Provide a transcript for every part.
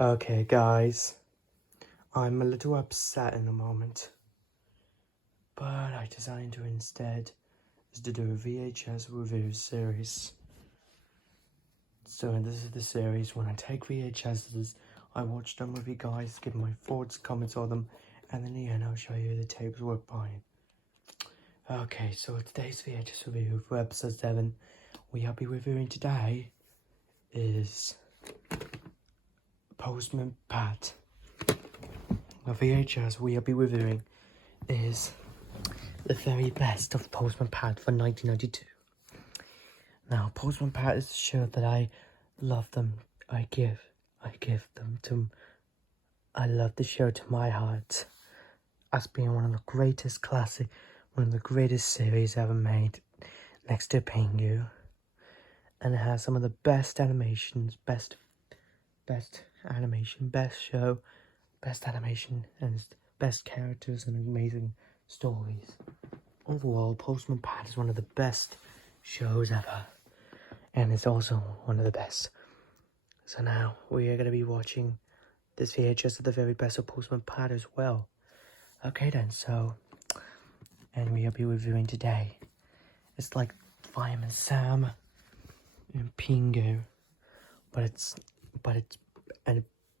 Okay, guys, I'm a little upset in a moment, but I decided to instead to do a VHS review series. So this is the series when I take VHSs, I watch them with you guys, give my thoughts, comments on them, and then in the end I'll show you the tapes we're buying. Okay, so today's VHS review for episode 7 we'll be reviewing today is Postman Pat. The VHS we'll be reviewing is the very best of Postman Pat for 1992. Now, Postman Pat is a show that I love them. I love the show to my heart as being one of the greatest series ever made, next to Pingu. And it has some of the best animations, best animation, and best characters and amazing stories. Overall, Postman Pat is one of the best shows ever, and it's also one of the best. So now we are going to be watching this VHS of the very best of Postman Pat as well. Okay then, and we'll be reviewing today. It's like Fireman Sam and Pingu, but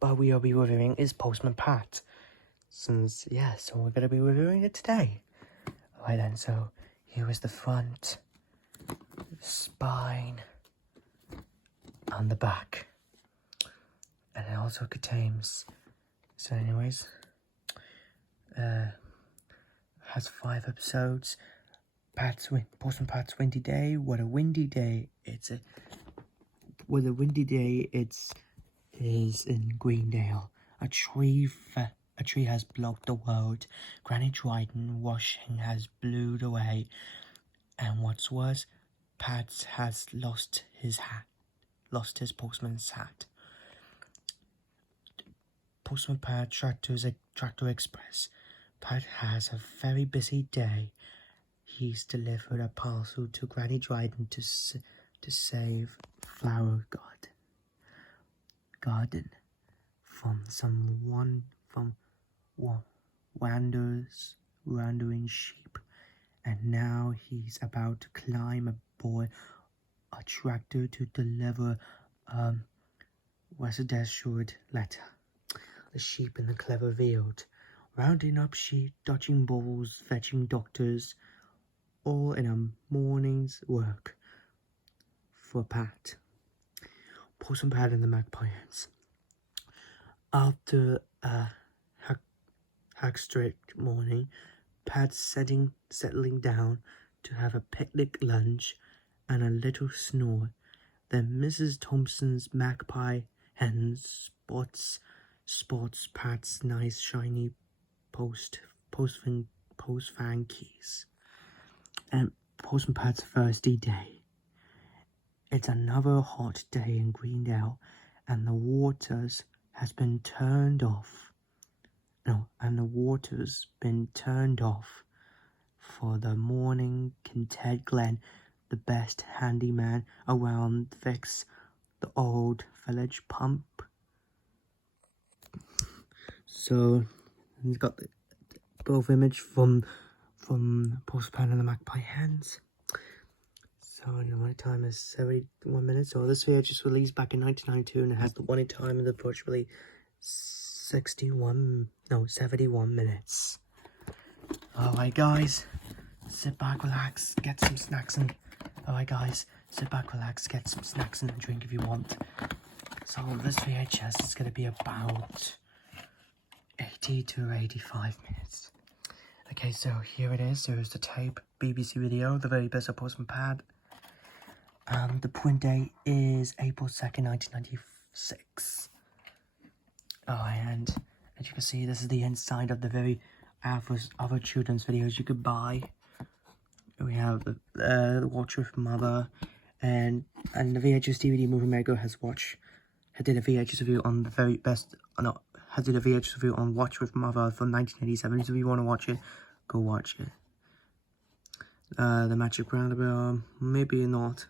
we'll be reviewing is Postman Pat. So we're going to be reviewing it today. Alright then, so here is the front, spine, and the back. And it also contains, has 5 episodes. Postman Pat's Windy Day. What a windy day. It is in Greendale. A tree has blocked the road. Granny Dryden washing has blew away. And what's worse, Pat has lost his postman's hat. Postman Pat Tractor Express. Pat has a very busy day. He's delivered a parcel to Granny Dryden to save Flower Garden from wandering sheep, and now he's about to climb aboard a tractor to deliver residential letter. The sheep in the clever field, rounding up sheep, dodging bulls, fetching doctors, all in a morning's work for Pat. Postman Pat and the Magpie Hens. After a hectic morning, Pat's settling down to have a picnic lunch and a little snore. Then Mrs. Thompson's Magpie Hen spots Pat's nice shiny post-fan keys. And Postman Pat's Thursday day. It's another hot day in Greendale, and the waters has been turned off. For the morning. Can Ted Glenn, the best handyman around, fix the old village pump? So he's got both image from Postman and the Magpie Hens. So my time is 71 minutes. So this video just released back in 1992, and it has the running time of approximately 71 minutes. Alright guys, sit back, relax, get some snacks and drink if you want. So this VHS is going to be about 80 to 85 minutes. Okay, so here it is. There's the tape, BBC video, the very best of Postman Pat. The print date is April 2nd, 1996. And as you can see, this is the inside of the very other children's videos you could buy. We have the Watch with Mother, and the VHS DVD Movie Maker did a VHS review on the very best. Did a VHS review on Watch with Mother from 1987. So if you want to watch it, go watch it. The Magic Roundabout, maybe not.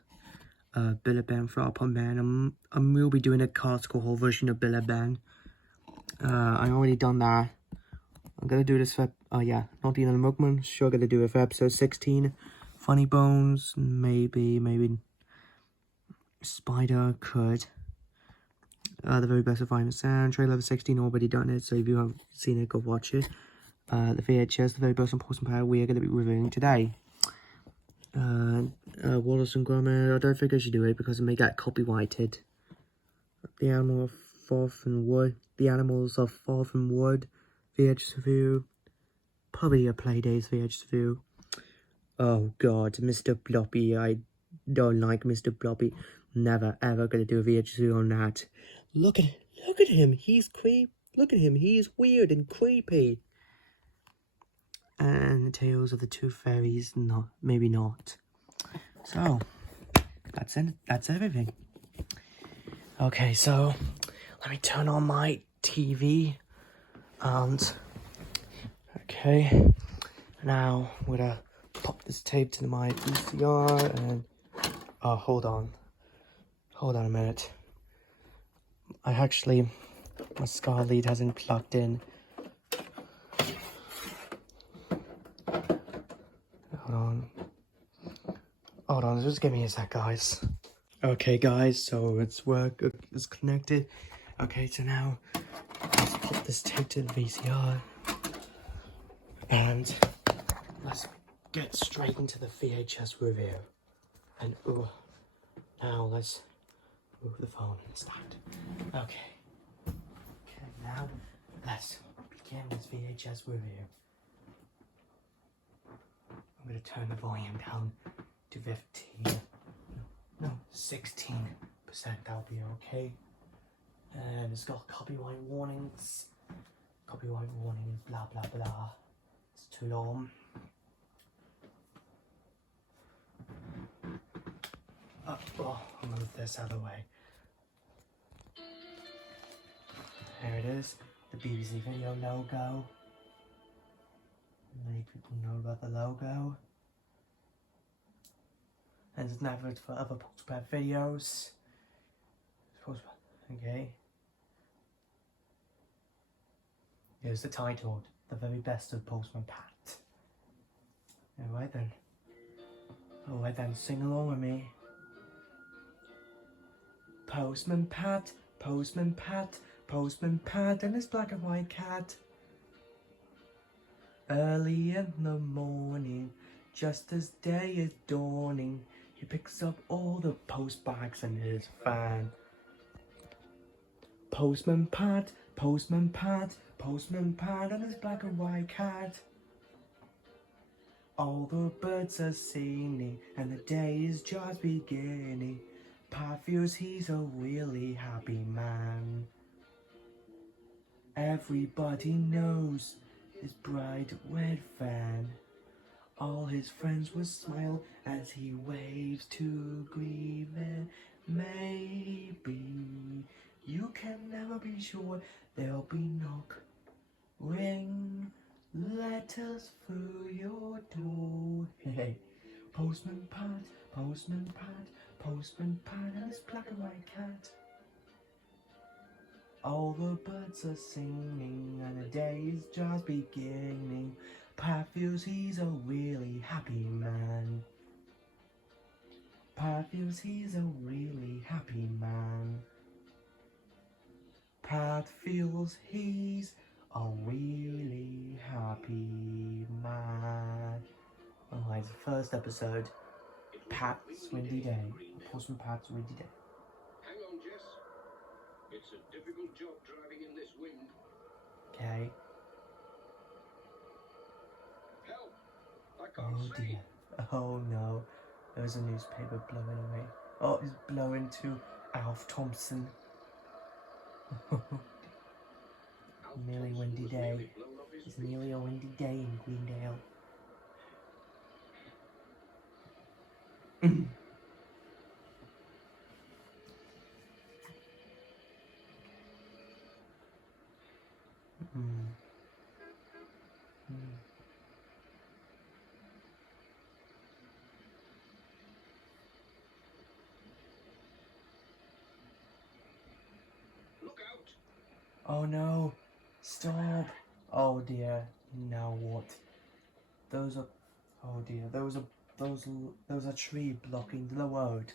Billy Ben for Upper Man. I will be doing a classical whole version of Billy Ben I already done that. I'm gonna do this for, oh yeah, not Dean and Mugman. Sure gonna do it for episode 16. Funny Bones, maybe Spider could. The very best of Final Sound, trailer for 16, already done it, so if you haven't seen it, go watch it. The VHS, the very best on Postman Power, we are going to be reviewing today. Wallace and Gromit, I don't think I should do it because it may get copyrighted. The Animal of Fourth and Wood, The Animals of Fourth and Wood, VHS review, probably a Playdays VHS review. Oh god, Mr. Bloppy, I don't like Mr. Bloppy. Never ever gonna do a VHS review on that. Look at him, look at him, he's weird and creepy. And the Tales of the Two Fairies, maybe not. So, that's it, that's everything. Okay, so, let me turn on my TV, and, okay, now I'm gonna pop this tape to my VCR, and, oh, hold on a minute. My SCAR lead hasn't plugged in. Hold on, just give me a sec, guys. Okay, guys, so it's connected. Okay, so now let's pop this tape to the VCR. And let's get straight into the VHS review. And, now let's move the phone and stand. Okay, now let's begin this VHS review. I'm going to turn the volume down to 16%, that'll be okay. And it's got copyright warnings, blah blah blah. It's too long. I'll move this out of the way. There it is, the BBC Video logo. Many people know about the logo. And it's an advert for other Postman videos. Okay. Here's the title, The Very Best of Postman Pat. Alright then, sing along with me. Postman Pat, Postman Pat, Postman Pat, and his black and white cat. Early in the morning, just as day is dawning, he picks up all the post bags in his van. Postman Pat, Postman Pat, Postman Pat, and his black and white cat. All the birds are singing, and the day is just beginning. Pat feels he's a really happy man. Everybody knows his bright red van. All his friends will smile as he waves to greet them. Maybe you can never be sure there'll be knock, ring, letters through your door. Hey, Postman Pat, Postman Pat, Postman Pat, and his black and white cat. All the birds are singing, and the day is just beginning. Pat feels he's a really happy man. Pat feels he's a really happy man. Pat feels he's a really happy man. Alright, the first episode. Pat's Windy Day. Postman Pat's Windy Day. Hang on, Jess. It's a difficult job driving in this wind. Okay. Help! I can't see. Dear. Oh no. There's a newspaper blowing away. Oh, it's blowing to Alf Thompson. Nearly windy day. It's nearly a windy day in Greendale. Look out! Oh no, Stop! Oh dear. Now what? Those are. Oh dear. Those are tree blocking the road.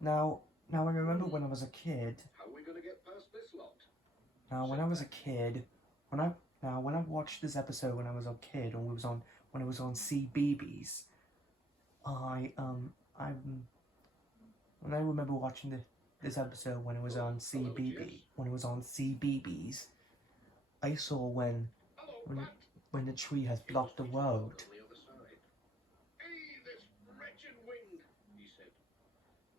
Now I remember when I was a kid. How are we going to get past this lot? Now when I was a kid, when I watched this episode when I was a kid, when it was on CBeebies, I when I remember watching this episode when it was on CBeebies, I saw when the tree has blocked the road. On the other side. Hey, this wretched wind, he said.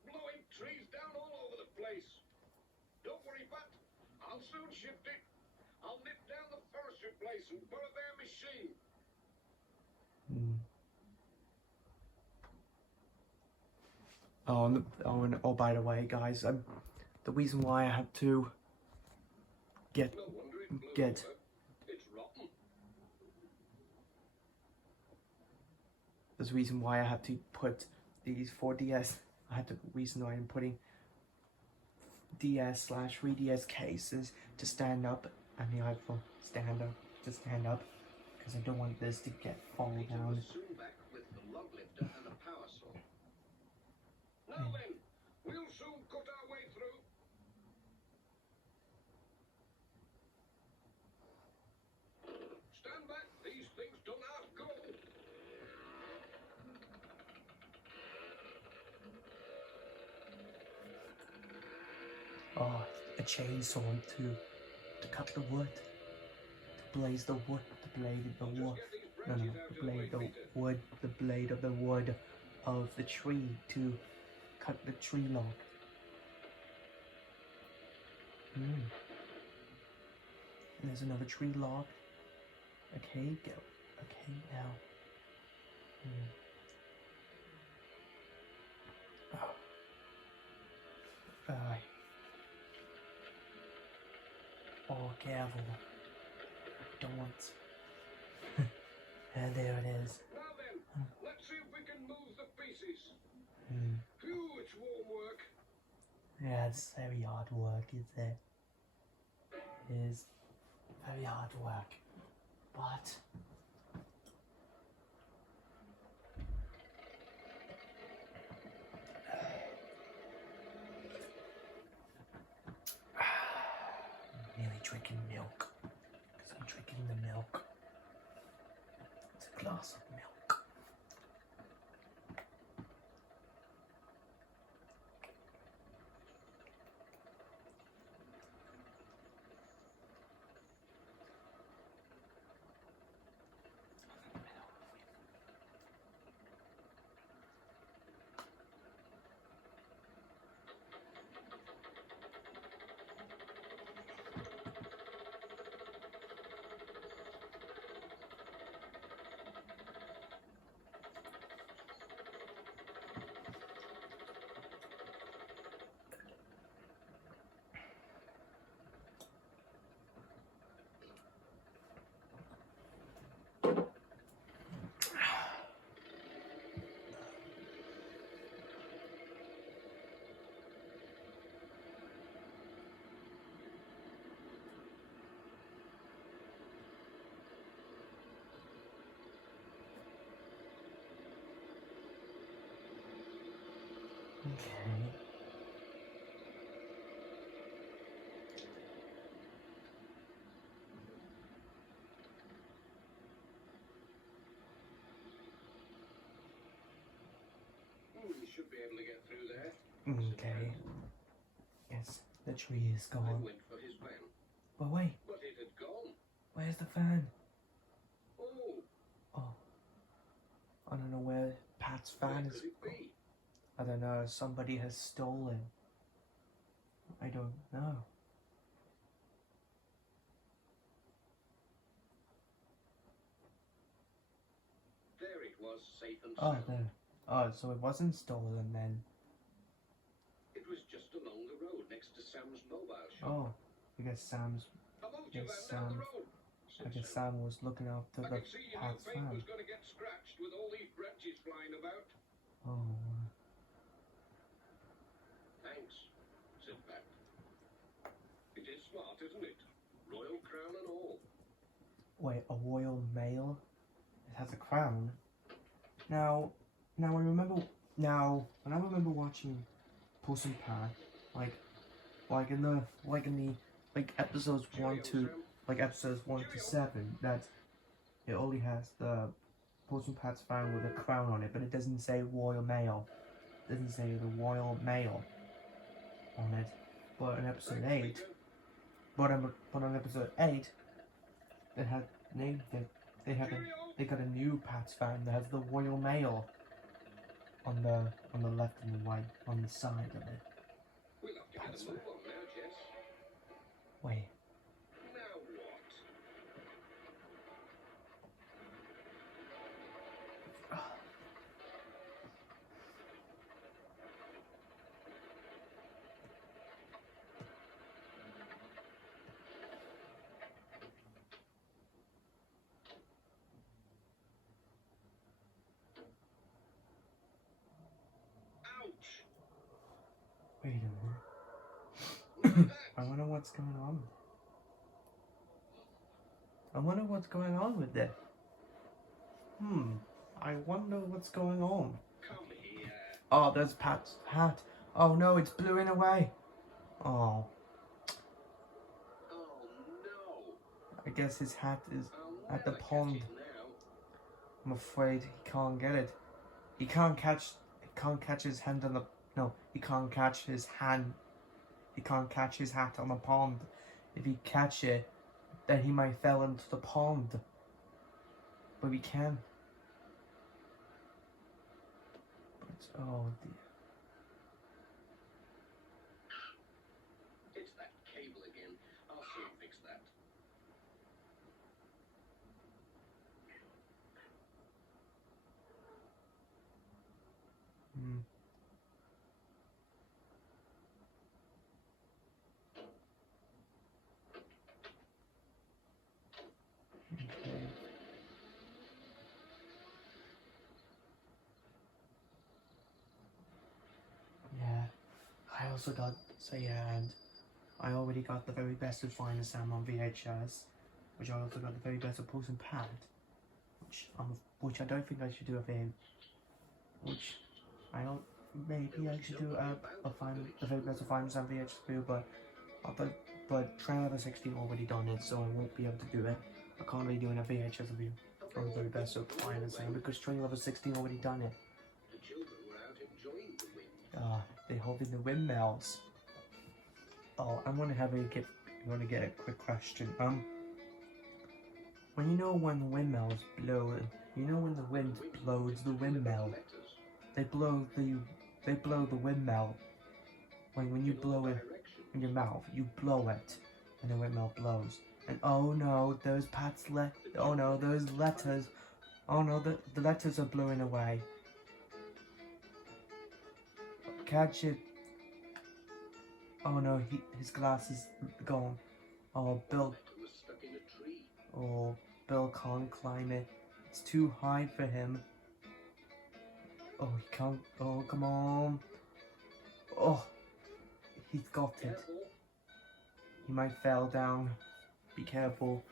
Blowing trees down all over the place. Don't worry, Pat. I'll soon shift it. I'll nip down the forestry place and borrow their machine. Oh, by the way, guys, the reason why I had to get No wonder it blew over. It's rotten. there's a reason why I had to put these 4DS. Reason why I'm putting DS/3DS cases to stand up and the iPhone to stand up because I don't want this to fall down. Soon back with the log lifter and a power saw. Now then, we'll soon cut our way through. Stand back, these things don't have go. Oh, a chainsaw to cut the wood, to blaze the wood, the blade of the wood. No, the blade of the wood of the tree to cut the tree log. And there's another tree log. Okay, go. Okay, now. Alright. Oh, careful. Don't. And there it is. Now then, let's see if we can move the pieces. Phew, it's warm work. Yeah, it's very hard work, isn't it? It is very hard work. But I'm nearly drinking milk. Because I'm drinking the milk. It's a glass of milk. Okay. We should be able to get through there. Okay. Yes, the tree is I gone. went for his van, But wait, but it had gone. where's the fan? Oh, Oh. I don't know where Pat's fan where is. could it be? I don't know, somebody has stolen. I don't know. There it was, safe and Oh, sound. there. Oh, so it wasn't stolen then. It was just along the road next to Sam's mobile shop. Oh, because Sam's. I moved your Yes, van down the Sam. road. I guess Sam was looking after I the could see your new Pat's paint fan. was going to get scratched with all these branches flying about. Oh. Thanks, said Pat. smart, isn't it? Royal crown and all. Wait, a royal mail? It has a crown? Now I remember, when I remember watching Postman, like in the episodes 1 to, episodes 1 to 7, that it only has the Postman's fan with a crown on it, but it doesn't say Royal Mail. It doesn't say the Royal Mail on it. But in episode 8, on episode 8, it had named it. They got a new Pat's fan that has the Royal Mail on the left and the right, on the side of it. We'll have to get a move on now, Jess. Wait. Now what? Ouch! Wait a minute. I wonder what's going on. I wonder what's going on with this. I wonder what's going on. Come here. Oh, there's Pat's hat. Oh no, it's blowing away. Oh, Oh no! I guess his hat is I'll at the never catch pond. it now. I'm afraid he can't get it. He can't catch his hand on the, no, he can't catch his hand. He can't catch his hat on the pond. If he catch it, then he might fall into the pond. But we can. But, oh dear. It's that cable again. I'll soon fix that. Okay. Yeah, I also got, and I already got the very best of Finest Sam on VHS, which I also got the very best of Postman, which I don't think I should do a video, which I don't, maybe I should do the very best of Finest Sam VHS video, but Train Level 16 already done it, so I won't be able to do it. I can't really do a VHS review on the very best of Finest Sam because Train Level 16 already done it. The children were out enjoying the wind. They're holding the windmills. Oh, I'm gonna get a quick question. When when the windmills blow, when the wind blows the windmill, they blow the windmill. When you blow it in your mouth, you blow it, and the windmill blows. And oh no, those those letters. Oh no, the letters are blowing away. Catch it. Oh no, his glass is gone. Oh, Bill. Oh, Bill can't climb it. It's too high for him. Oh, he can't. Oh, come on. Oh, he's got it. He might fall down. Be careful,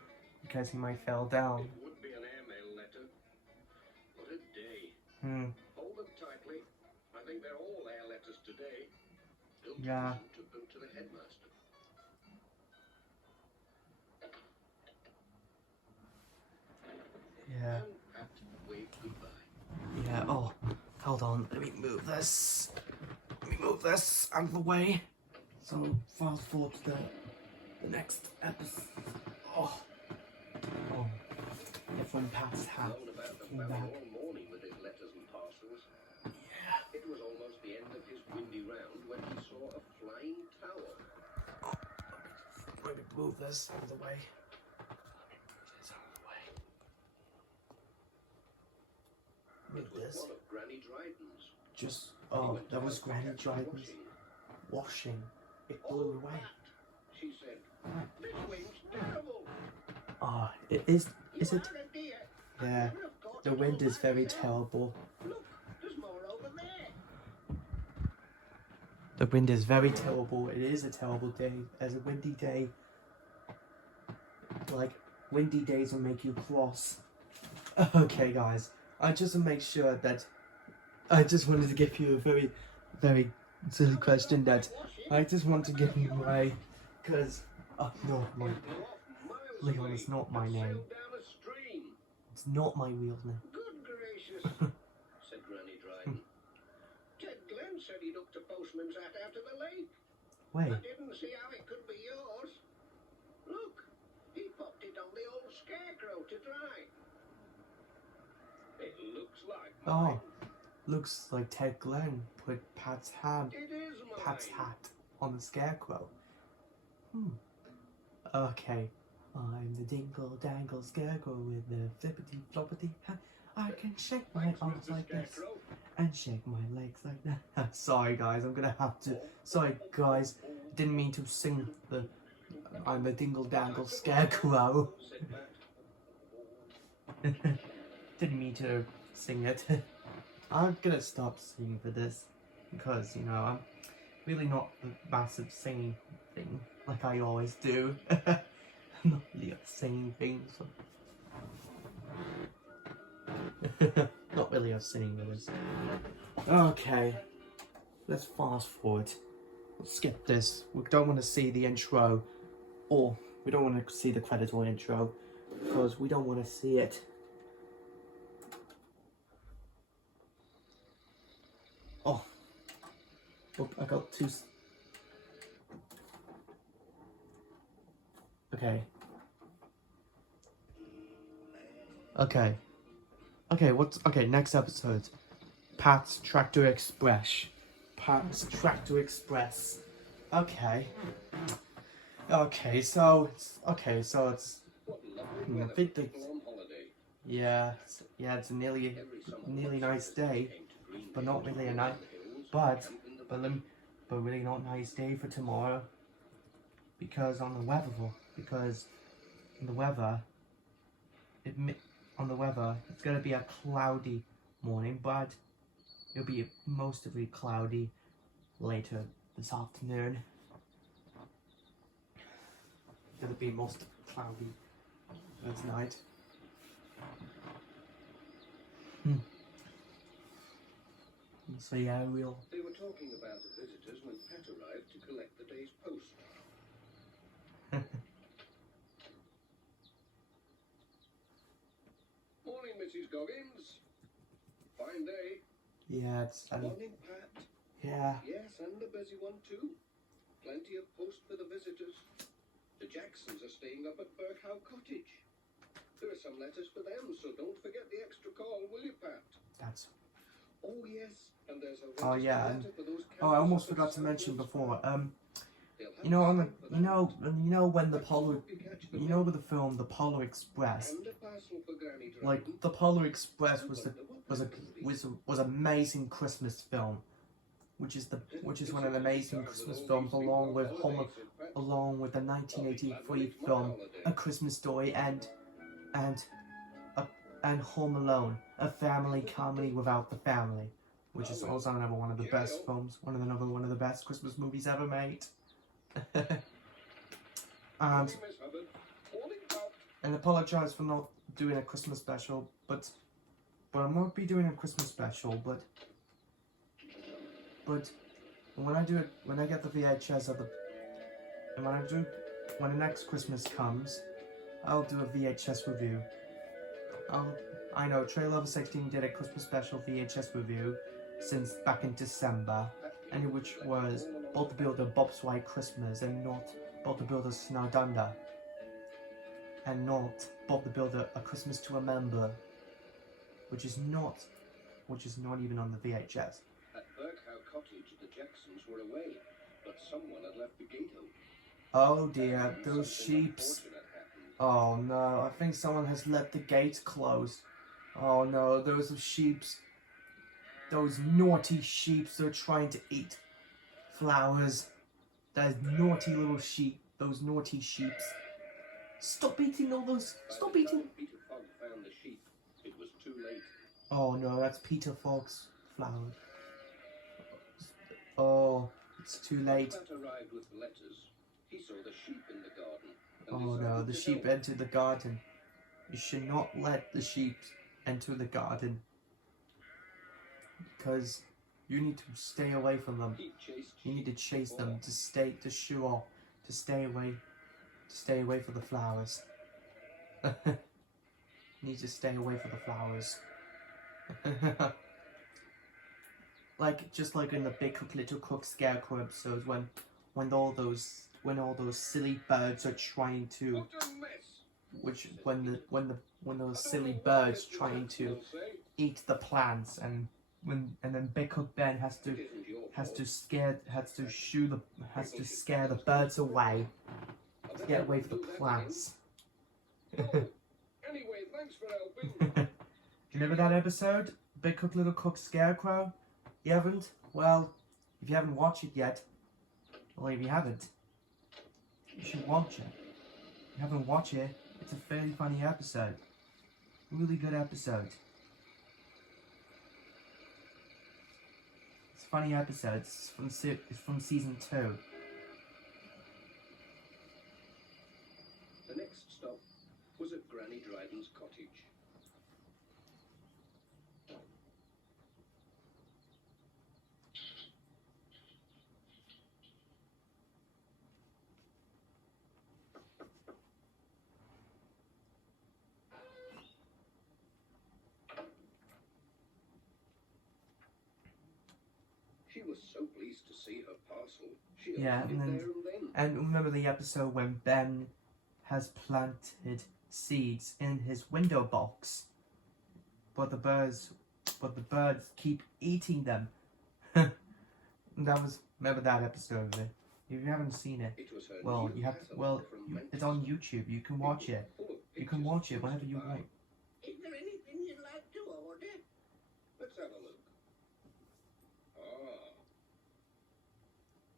because he might fall down. It would be an airmail letter. What a day. Hold them tightly. I think they're all air letters today. Yeah. Took them to the headmaster. Yeah. And Pat waved goodbye. Yeah, oh, hold on, let me move this. Out of the way. So, fast forward to the next episode. Oh, that's when Pat's hat Known about the came family back. all morning with his letters and parcels. Yeah. It was almost the end of his windy round when he saw a flying tower. Oh, let me move this out of the way. It was one of Granny Dryden's. That was Granny Dryden's washing. It blew away. She said, "This wind's terrible." Is You it? are a dear. Yeah, I never have thought the it wind would is be very so. terrible. Look, there's more over there. The wind is very terrible. It is a terrible day. As a windy day, like windy days will make you cross. Okay, guys, I just want to make sure that I just wanted to give you a very, very silly question that I just want to give you my, because no, my Leon is not my name. It's not my real name. Good gracious, said Granny Dryden. Ted Glenn said he looked a postman's hat out of the lake. Wait. I didn't see how it could be yours. Look, he popped it on the old scarecrow to dry. It looks like mine. Oh, looks like Ted Glenn put Pat's hat on the scarecrow. Okay. I'm the dingle dangle scarecrow with the flippity floppity hat. I can shake my arms like this and shake my legs like that. Sorry guys, I'm gonna have to. Sorry guys, didn't mean to sing the I'm the dingle dangle scarecrow. Didn't mean to sing it. I'm gonna stop singing for this because, you know, I'm really not the massive singing thing like I always do. I'm not really a singing thing, so not really a singing for this. Okay, let's fast forward. Let's skip this. We don't want to see the intro, or we don't want to see the credits or intro because we don't want to see it. Oh, I got two. Okay. Okay, next episode. Pat's Tractor Express. Pat's Tractor Express. Okay, so it's I think it's a nearly nice day, but not really a nice, but really not nice day for tomorrow, because on the weather, it's gonna be a cloudy morning, but it'll be mostly cloudy later this afternoon. It'll be most cloudy this night. So yeah, we'll. They were talking about the visitors when Pat arrived to collect the day's post. Morning, Mrs. Goggins. Fine day. Yeah, it's. Morning, Pat. Yeah. Yes, and a busy one too. Plenty of post for the visitors. The Jacksons are staying up at Berkhow Cottage. There are some letters for them, so don't forget the extra call, will you, Pat? That's. Oh yes, and there's a letter for those I almost forgot to mention before. You know, when the Polar, with the film The Polar Express, like the Polar Express was amazing Christmas film, which is one of the amazing Christmas films, along with the 1983 film A Christmas Story and Home Alone, a family comedy without the family, which is also another one of the best films, one of the best Christmas movies ever made. and apologize for not doing a Christmas special, but I won't be doing a Christmas special, but when I get the VHS of the, and when the next Christmas comes, I'll do a VHS review. I know Trailer Over 16 did a Christmas special VHS review since back in December, and which was Bob the Builder Bob's White Christmas and not Bob the Builder Snowed Under, and not Bob the Builder A Christmas to Remember, which is not even on the VHS. At Berkhow Cottage, the Jacksons were away, but someone had left the gate open. Oh dear, those sheeps. Oh no, I think someone has left the gate closed. Oh no, those sheeps. Those naughty sheeps, they're trying to eat flowers. Those naughty little sheep. Those naughty sheeps. Stop eating all those. Stop eating. Peter Fogg found the sheep. It was too late. Oh no, that's Peter Fogg's flowers. Oh, it's too late. When Pat arrived with the letters, he saw the sheep in the garden. Oh no, the sheep entered the garden. You should not let the sheep enter the garden, because you need to stay away from them. You need to chase them to stay away from the flowers. You need to stay away from the flowers. Just like in the Big Cook Little Cook Scarecrow episodes, when all those silly birds are trying to, when those silly birds trying to eat the plants, and then Big Cook Ben has to scare the birds away to get away from the plants. Anyway, thanks for helping. Remember that episode, Big Cook Little Cook Scarecrow? You haven't? Well, if you haven't watched it yet, or if you haven't, you should watch it. If you haven't watched it, it's a fairly funny episode. Really good episode. It's a funny episode. It's from season 2. The next stop was at Granny Dryden's cottage. She was so pleased to see her parcel. She Yeah, opened it there and then. and remember the episode when Ben has planted seeds in his window box, but the birds keep eating them. Remember that episode of it. If you haven't seen it, It was her well, new you have pattern well, from you, Memphis. it's on YouTube. You can watch it. Full of You can pictures watch it of whenever things you to want. buy. Is there anything you'd like to order? Let's have a look. Ah.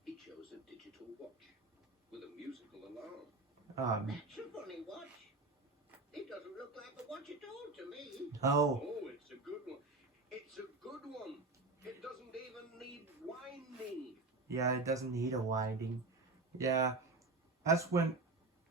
He chose a digital watch with a musical alarm. That's a funny watch. It doesn't look like a watch at all to me. No. Oh, it's a good one. It's a good one. It doesn't even need winding. Yeah, it doesn't need a winding. Yeah, as when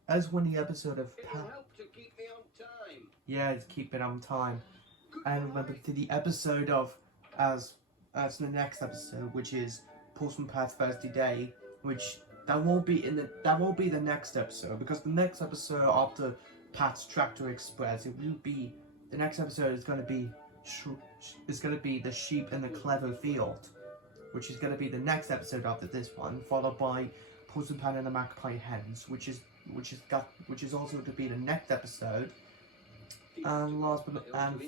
the episode of It'll help to keep me on time. yeah, it's keep it on time. Good And remember night. to the episode of as the next episode, which is Postman Pat's Thursday Day, which that won't be the next episode, because the next episode after Pat's Tractor Express, the next episode is going to be the sheep in the Clover field, which is going to be the next episode after this one, followed by Postman Pat and the Magpie Hens, which is also to be the next episode. And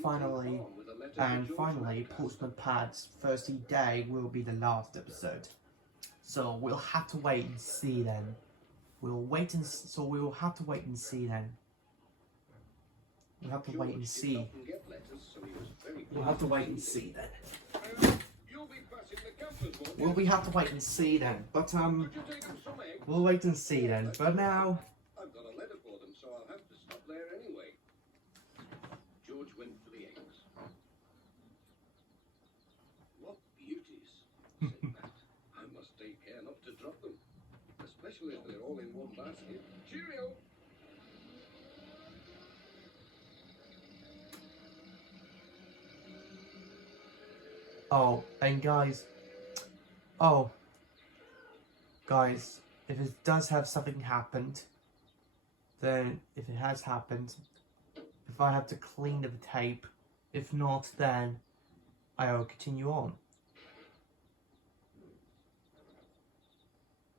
finally, Postman Pat's Thursday Day will be the last episode. So we'll have to wait and see then. We will have to wait and see then. We'll have to wait and see. We'll have to wait and see then. You'll be passing the campers, won't you? Well, we have to wait and see then. But Could you take them some eggs? we'll wait and see then. But now, I've got a letter for them, so I'll have to stop there anyway. George went for the eggs. What beauties, said Matt. I must take care not to drop them, especially if they're all in one basket. Cheerio! guys, if it does have something happened, then if it has happened, if I have to clean the tape, if not, then I will continue on.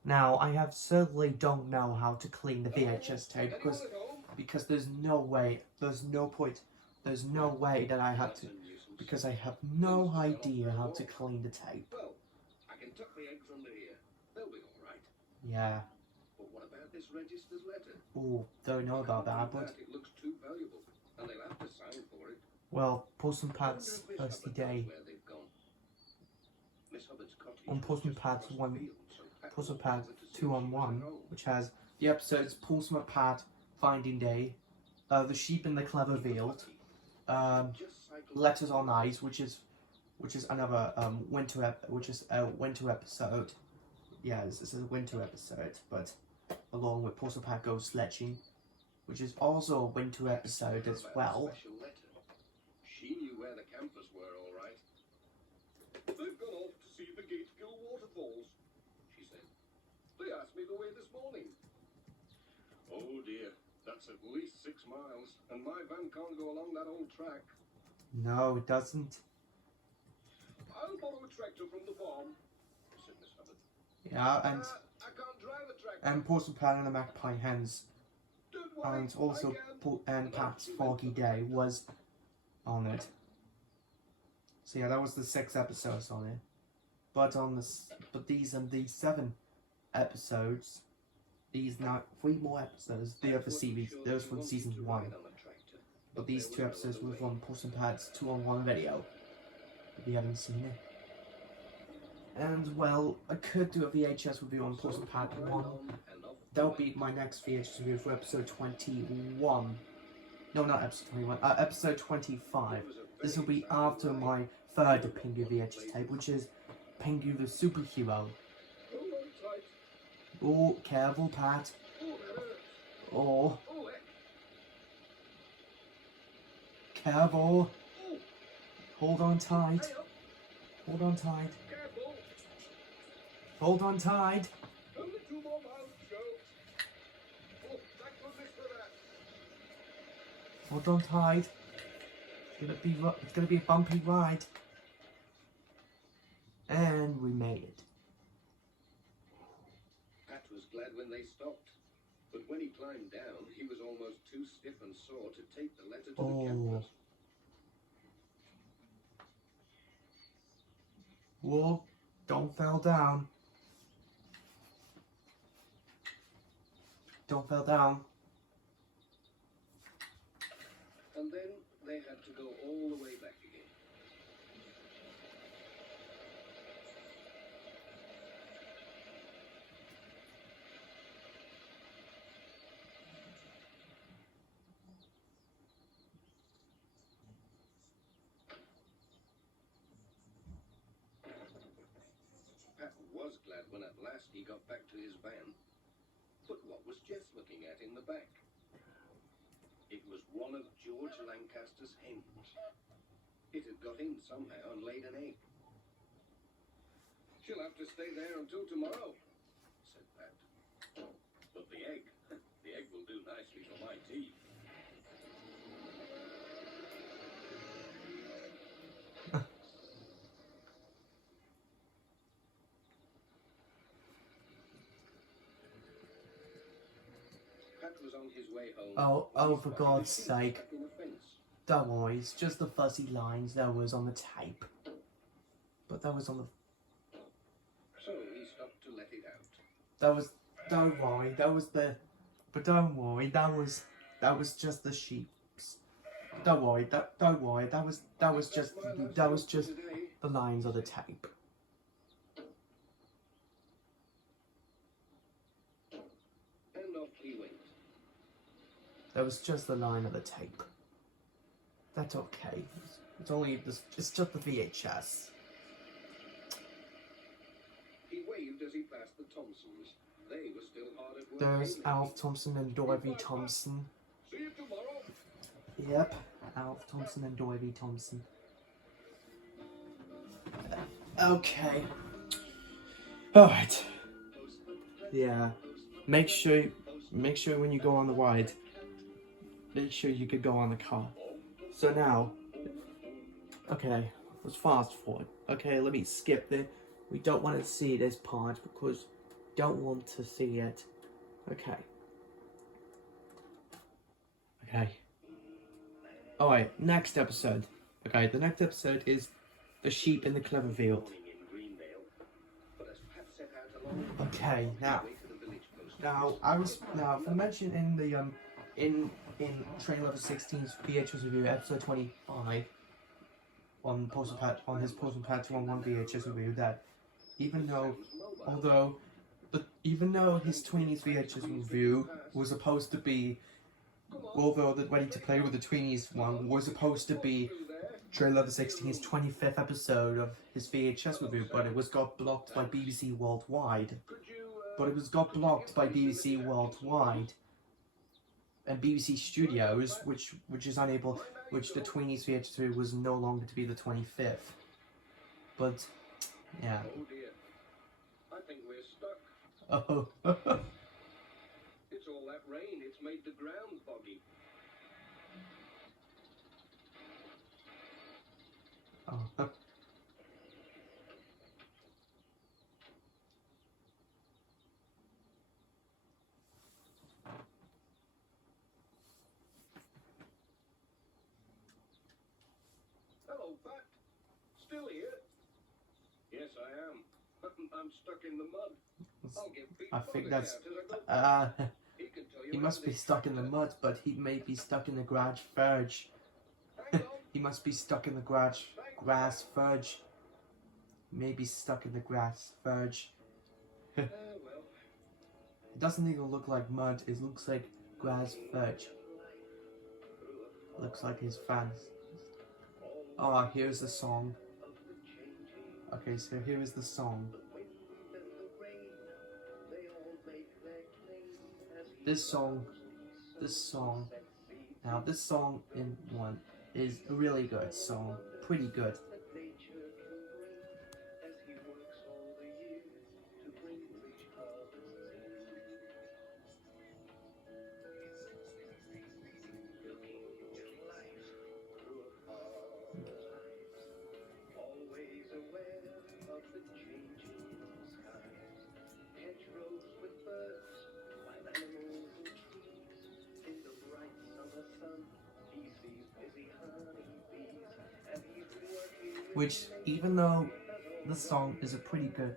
Now, I have certainly don't know how to clean the VHS tape because there's no way that I have to, because I have no idea how to clean the tape. Well, I can tuck the eggs under here. They'll be all right. Yeah. But what about this register's letter? Oh, don't know about that, but It looks too valuable, and they'll have to sign for it. well, Postman Pat's Thursday Day. Where they've gone. Miss Hubbard's cottage On was Postman just Pat's across the one, field, so Pat Postman walked Pat over to see if 2 she on was 1, at home. which has the episodes Postman Pat Finding Day, the sheep in the Clover field, Just cycled Letters on Ice, which is another winter episode. Yeah, this is a winter episode, but along with Postman Pat Goes Sledging, which is also a winter episode as well. She knew where the campers were, all right. They've gone off to see the Gategill waterfalls, she said. They asked me the way this morning. Oh dear, that's at least 6 miles, and my van can't go along that old track. No, it doesn't. I'll borrow a tractor from the farm, said Miss Hubbard. Yeah, and I can't drive a tractor. Postman Pat and the Magpie Hens, Don't worry, and also and Pat's Foggy Day was on it. So yeah, that was the 6 episodes on it. But these are the 7 episodes. These now 3 more episodes. The other series, those were season 1. But these 2 episodes were from Postman Pat's 2-on-1 video. If you haven't seen it. And well, I could do a VHS review on Postman Pat 1. That'll be my next VHS review for episode 21. No, not episode 21. Episode 25. This will be after my 3rd Pingu VHS tape, which is Pingu the Superhero. Oh, careful, Pat. Oh. Careful. Hold on tight. Hold on tight. Hold on tight. Only 2 more miles to go. Oh, thank goodness for that. Hold on tight. It's gonna be a bumpy ride. And we made it. Pat was glad when they stopped, but when he climbed down, he was almost too stiff and sore to take the letter to the campers. Whoa, don't fall down. Don't fall down. And then they had to go all the way back again. Pat was glad when at last he got back to his van. But what was Jess looking at in the back? It was one of George Lancaster's hens. It had got in somehow and laid an egg. She'll have to stay there until tomorrow, said Pat. But the egg will do nicely for my tea. Was on his way home. Oh, for God's sake. Don't worry, it's just the fuzzy lines that was on the tape. But that was on the... So he stopped to let it out. That was... Don't worry, that was the... But don't worry, that was just the sheeps. Don't worry, that was just the lines of the tape. That was just the line of the tape. That's okay. It's just the VHS. He waved as he passed the Thompsons. They were still hard at work. There's Alf Thompson and Dorothy Thompson. See you tomorrow. Yep, Alf Thompson and Dorothy Thompson. Okay. Alright. Yeah. Make sure when you go on the ride, make sure you could go on the car. So now, okay, let's fast forward. Okay, let me skip it. We don't want to see this part because we don't want to see it. Okay. Okay. Alright, next episode. Okay, the next episode is the sheep in the Clover field. Okay, now for mention in the in Train Level 16's VHS review, episode 25 on his Postman Pat 2-on-1 VHS review, that even though his Tweenies VHS review was supposed to be, although the Ready to Play with the Tweenies one was supposed to be Train Level 16's 25th episode of his VHS review, but it got blocked by BBC Worldwide. Could you but it got blocked by BBC Worldwide and BBC Studios, which is unable, which the 20th VH3 was no longer to be the 25th. But yeah. Oh dear. I think we're stuck. Oh. It's all that rain. It's made the ground boggy. Oh. Hello, Pat. Still here? Yes, I am. I'm stuck in the mud. I'll get beat I by think the that's cat as I go. He can tell you he must be everything. stuck in the mud, but he may be stuck in the garage verge. Hang on. He must be stuck in the grass verge. Maybe stuck in the grass verge. Well. It doesn't even look like mud, it looks like grass verge. Looks like his fans. Oh, here's the song. Okay, so here is the song. This song, now this song in one is a really good song, pretty good. Which, even though the song is a pretty good,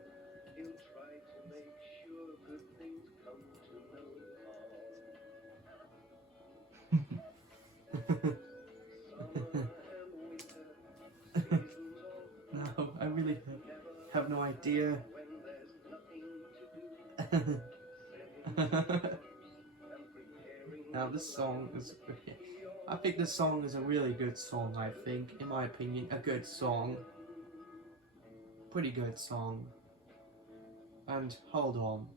no, I really have no idea. Now this song is, I think this song is a really good song, I think, in my opinion, a good song. Pretty good song. And hold on.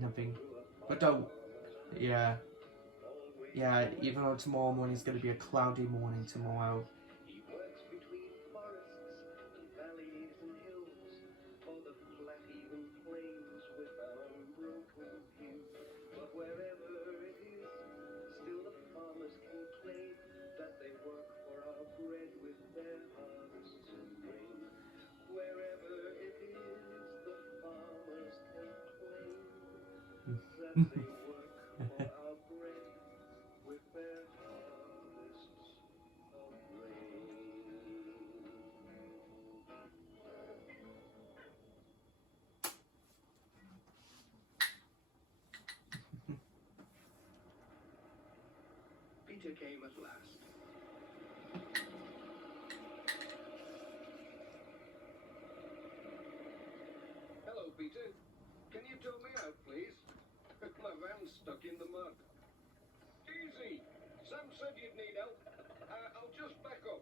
Nothing. But don't, yeah, even though tomorrow morning is going to be a cloudy morning tomorrow. Peter came at last. Hello, Peter. Can you tow me out, please? My van's stuck in the mud. Easy. Sam said you'd need help. I'll just back up.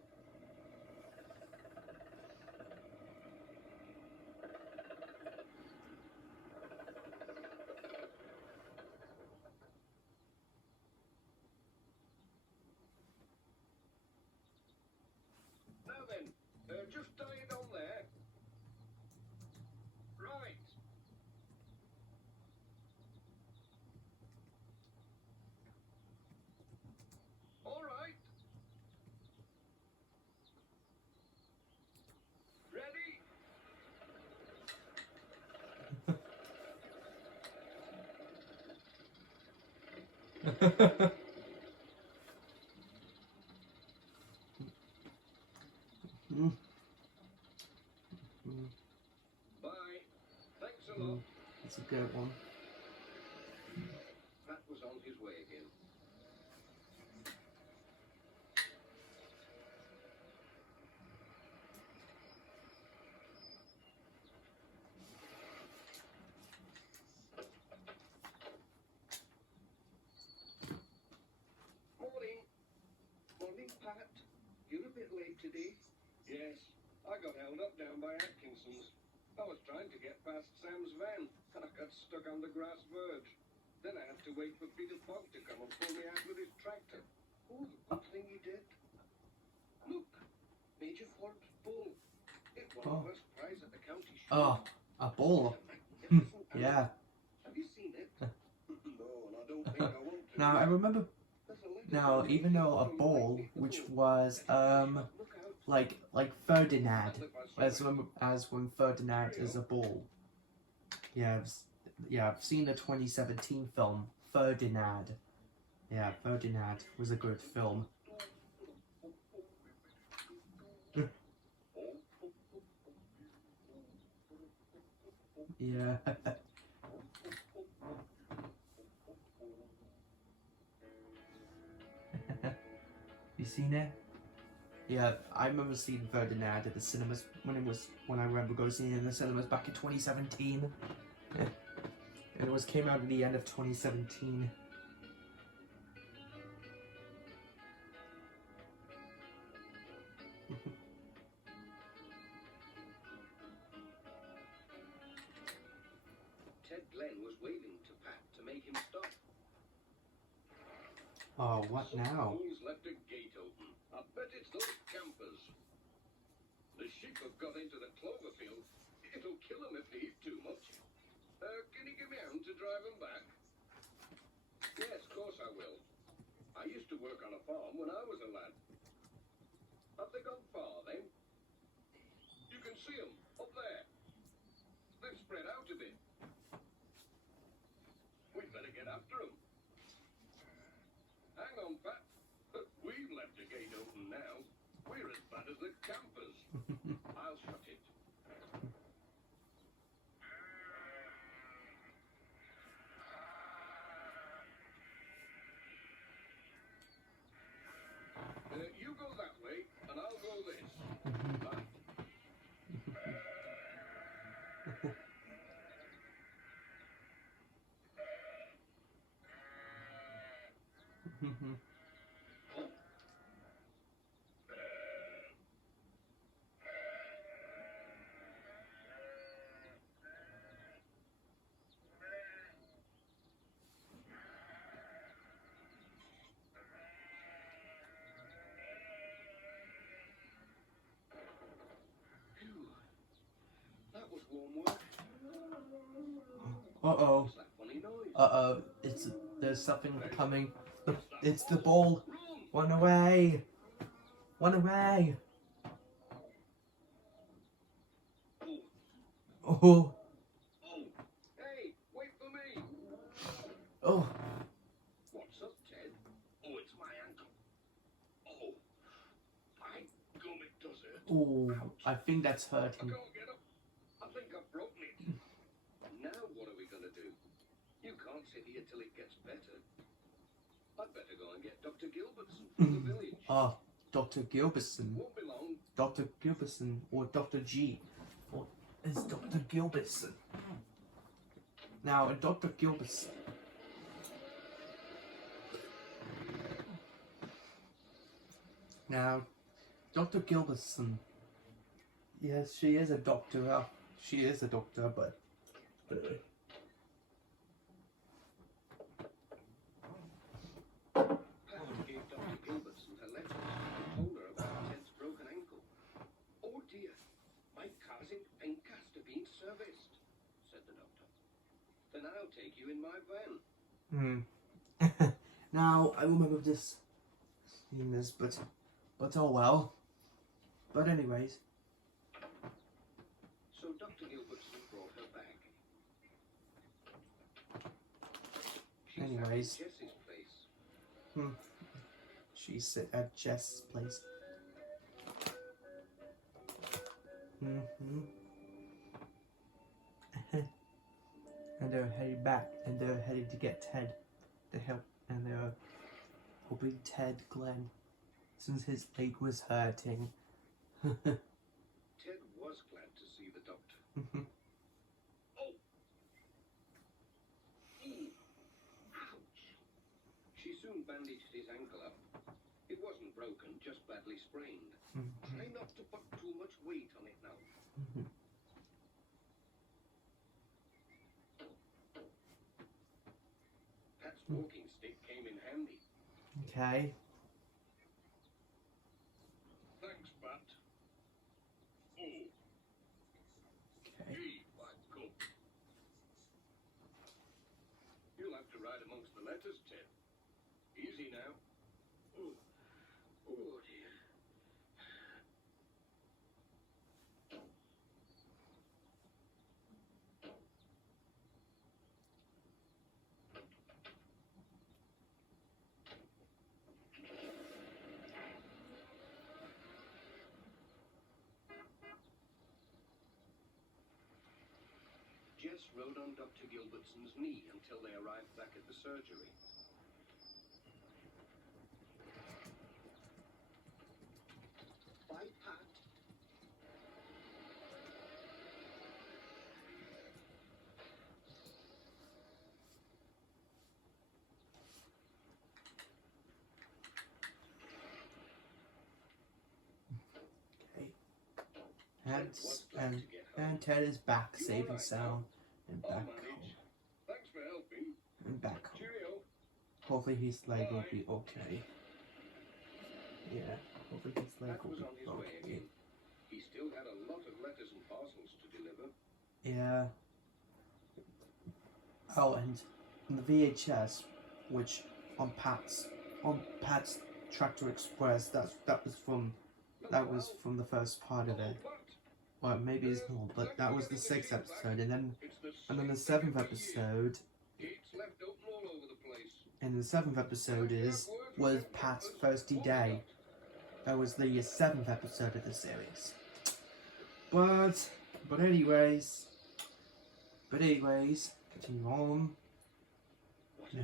Now then, just tie it on there. Right. All right. Ready? Bye. Thanks a lot. It's a good one. Pat was on his way again. Morning. Morning, Pat. You're a bit late today. Yes, I got held up down by Atkinson's. I was trying to get past Sam's van, and I got stuck on the grass verge. Then I had to wait for Peter Fogg to come and pull me out with his tractor. Oh, the good thing he did. Look, Major Ford's bull. It won the first prize at the county show. Oh, a bull. Yeah. Have you seen it? No, and I don't think I want to. Now I remember. Now, even though a bull, which was like Ferdinand, as when Ferdinand is a bull. Yeah, I've seen the 2017 film Ferdinand. Yeah, Ferdinand was a good film. Yeah. You seen it? Yeah, I remember seeing Ferdinand at the cinemas when I remember going to see it in the cinemas back in 2017. Yeah. And it came out at the end of 2017. Ted Glenn was waving to Pat to make him stop. Oh, what now? Who's left a gate open? I bet it's those campers. The sheep have got into the Clover field. It'll kill them if they eat too much. Can you give me a hand to drive them back? Yes, of course I will. I used to work on a farm when I was a lad. Have they gone far then? You can see them up there. They've spread out a bit. We'd better get after them. Hang on, Pat. We've left the gate open now. We're as bad as the campers. I'll shut it. You go that way, and I'll go this. That was warm work. Uh-oh. What's that funny noise? Uh-oh. There's something coming. It's the bull. Run away. Run away. Oh. Oh, hey, wait for me. Oh. What's up, Ted? Oh, it's my ankle. Oh, my gum, it does hurt. Oh. I think that's I hurting. can't get up. I think I've broken it. Now what are we going to do? You can't sit here till it gets better. I'd better go and get Dr. Gilbertson from the village. Ah, Dr. Gilbertson. Won't be long. Dr. Gilbertson or Dr. G. Or is Dr. Gilbertson? Now, Dr. Gilbertson. Now, Dr. Gilbertson. Yes, she is a doctor. She is a doctor, but. Pat gave Dr. Gilbertson a letter and told her about Ted's broken ankle. Oh dear, my car's in cast have been serviced, said the doctor. Then I'll take you in my van. Now, I remember this, seeing this, but oh well. But anyways. So Dr. Gilbertson brought her back. She's Anyways. at Jess's place. She's at Jess's place. And they're headed back, and they're headed to get Ted to help, and they're helping Ted Glenn since his leg was hurting. Ted was glad to see the doctor. Oh! Ooh. Ouch! She soon bandaged his ankle up. It wasn't broken, just badly sprained. Try not to put too much weight on it now. walking stick came in handy. Okay. Thanks, Bat. Oh. Okay. Hey, my cook. You'll have to ride amongst the letters, Ted. Easy now. Oh, oh dear. Jess rode on Dr. Gilbertson's knee until they arrived back at the surgery. Bye, Pat. Okay. And Ted is back, safe and sound, and back home. Thanks for helping. And back home. Cheerio. Hopefully his leg will be okay. Yeah, hopefully his leg Pat will was be on his way okay. again. He still had a lot of letters and parcels to deliver. Yeah. Oh, and the VHS, which on Pat's Tractor Express, that was from the first part of it. Well, maybe it's not, but that was the 6th episode, and then the 7th episode. It's left open all over the place. And the 7th episode was Pat's thirsty day. That was the 7th episode of the series. But anyways, continue on. Yeah.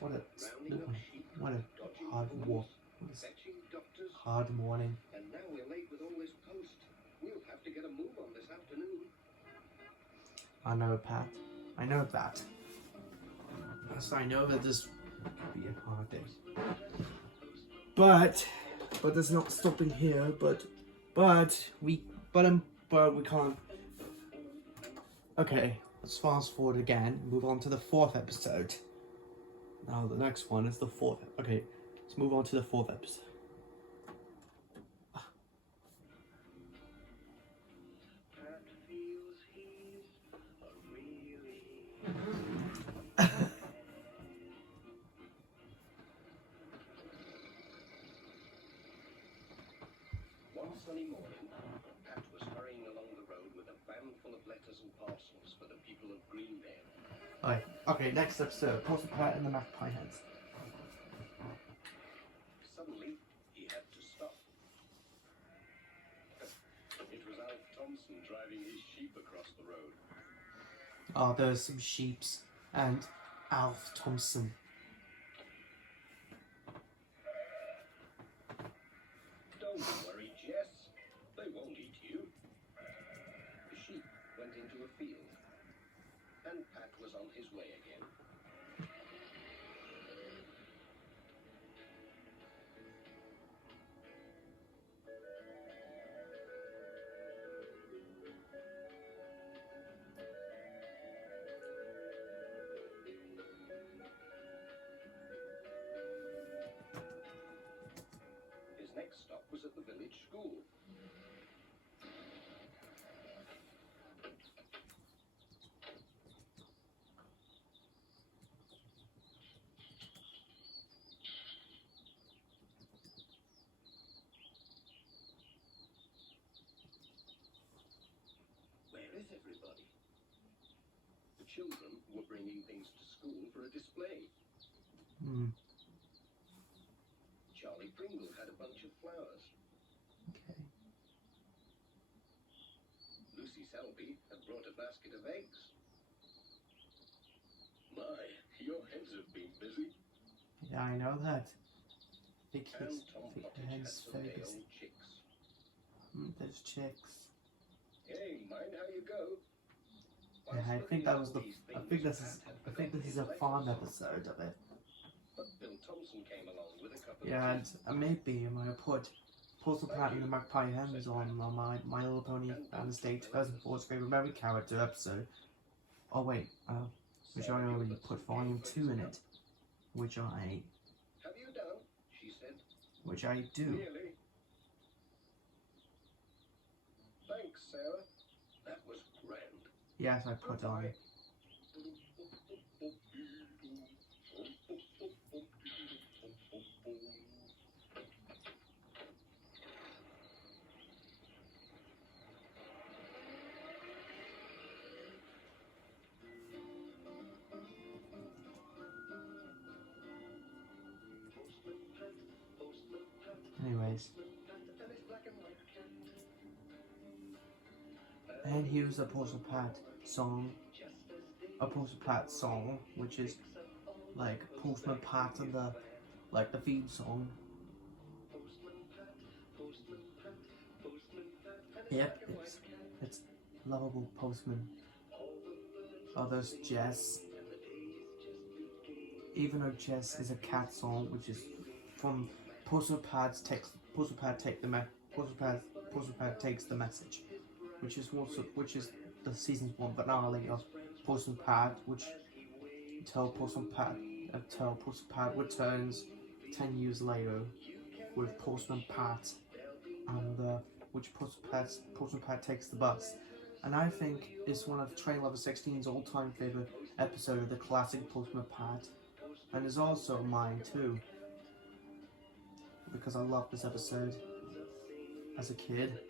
What a hard walk. Hard morning. And now we're late with all this post. We'll have to get a move on this afternoon. I know, Pat. I know that. Yes, I know that this could be a hard day. But that's not stopping here. But we can't. Okay, let's fast forward again. Move on to the 4th episode. Now the next one is the 4th. Okay, let's move on to the 4th episode. One sunny morning, Pat was hurrying along the road with a van full of letters and parcels for the people of Greendale. Alright, okay, next episode. Postman Pat and the Magpie Heads. Suddenly, he had to stop. It was Alf Thompson driving his sheep across the road. Oh, there's some sheeps and Alf Thompson. Don't worry, Jess. They won't eat you. The sheep went into a field, and Pat was on his way again. His next stop was at the village school. Where is everybody? The children were bringing things to school for a display. Charlie Pringle had a bunch of flowers. Okay. Lucy Selby had brought a basket of eggs. My, your heads have been busy. Yeah, I know that. And Tom the Cottage had head's some very day busy. old chicks. There's chicks. Hey, mind how you go. Yeah, I think that was the. I think this is a farm episode of it. But Bill Thompson came along with a couple Yeah, of and maybe I'm gonna put Postman Pat and the Magpie Hens on my Little Pony and the State 2004's favorite Mary character episode. Oh wait, which I already put volume 2 in it, which I Have you done? She said. which I do. Nearly. Thanks, Sarah. That was grand. Yes, I put on. Goodbye. Anyways, and here's a Postman song, which is like Postman Pat and the theme song. Yep, it's lovable Postman. Oh, there's Jess. Even though Jess is a cat song, which is from Postman Pat takes the message, which is the season 1 finale of Postman Pat, which until Postman Pat returns 10 years later with Postman Pat, and which Postman Pat takes the bus, and I think it's one of Train Lover 16's all-time favorite episode of the classic Postman Pat, and is also mine too, because I loved this episode as a kid.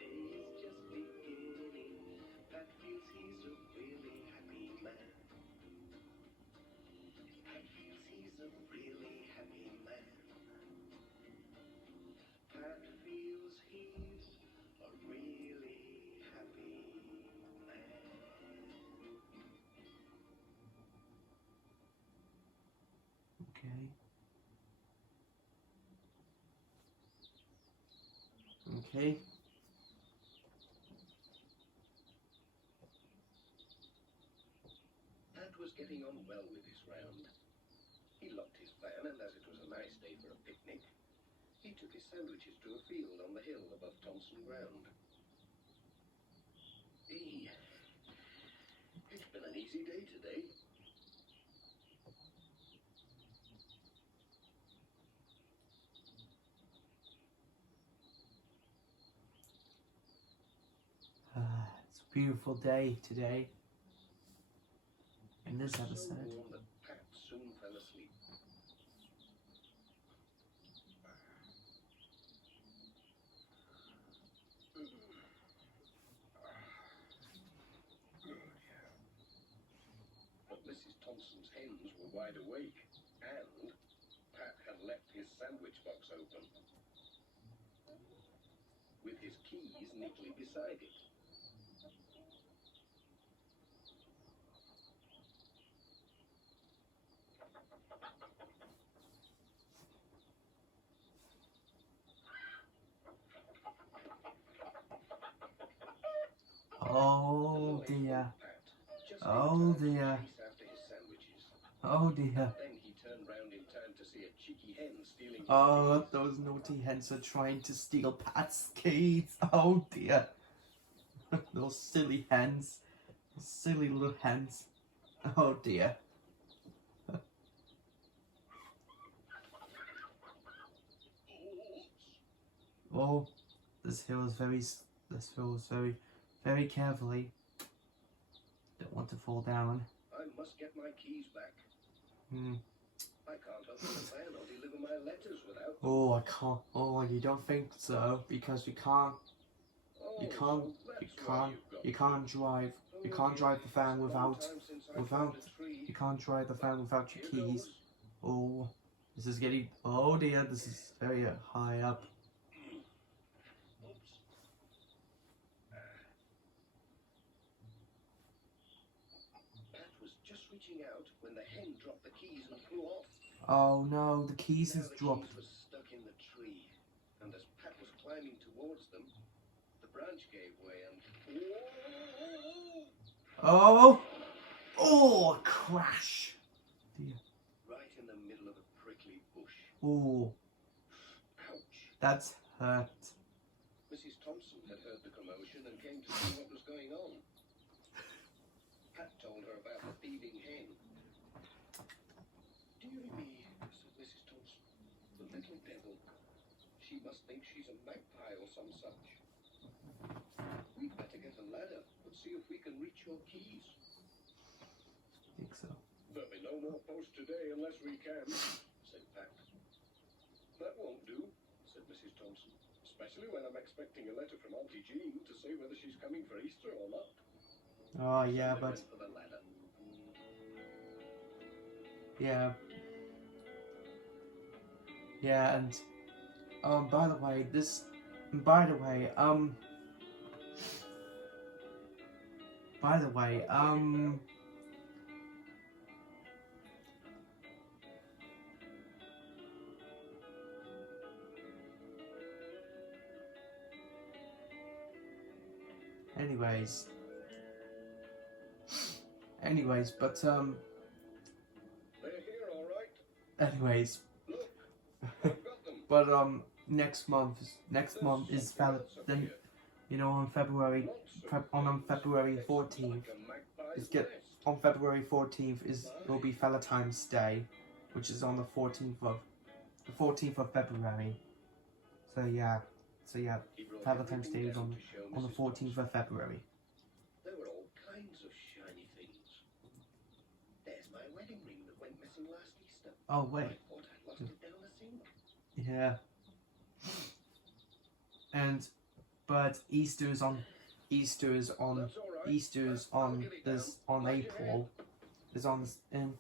Okay. Pat was getting on well with his round. He locked his van, and as it was a nice day for a picnic, he took his sandwiches to a field on the hill above Thompson Ground. It's been an easy day today. It's a beautiful day today. In this episode. So warm that Pat soon fell asleep. But Mrs. Thompson's hens were wide awake, and Pat had left his sandwich box open, with his keys neatly beside it. Oh dear. Oh dear. Oh dear. Then he turned round in time to see a cheeky hen stealing. Oh, those naughty hens are trying to steal Pat's keys. Oh dear. Those silly hens. Those silly little hens. Oh dear. Oh, this hill is very carefully. Don't want to fall down. I must get my keys back. I can't open the van or deliver my letters without them. Oh, I can't. Oh, you don't think so? Because you can't drive. You can't drive the van without. You can't drive the van without your keys. Oh, this is getting. Oh dear, this is very high up. Pat was just reaching out when the hen dropped the keys and flew off. Oh no, the keys has dropped. The keys were stuck in the tree, and as Pat was climbing towards them, the branch gave way and... Oh! Oh, a crash! Dear. Right in the middle of a prickly bush. Oh, Ouch. that's hurt. Mrs. Thompson had heard the commotion and came to see what was going on. Pat told her about the thieving hen, She must think she's a magpie or some such. We'd better get a ladder and see if we can reach your keys. Think so. There'll be no more post today unless we can, said Pat. That won't do, said Mrs. Thompson. Especially when I'm expecting a letter from Auntie Jean to say whether she's coming for Easter or not. Oh, yeah, So they but... went for the ladder. Yeah. Yeah, and... by the way, this... By the way, Anyways, but, They're here, all right. anyways, Look, I've got them. but, next month is then, you know, on February 14th, on February 14th will be Valentine's Day, which is on the 14th of February. So yeah, Valentine's Day is on the 14th of February. There were all kinds of shiny things. There's my wedding ring that went missing last Easter. Oh wait, I thought I'd lost it down the sink. yeah. But Easter is on That's all right. April. And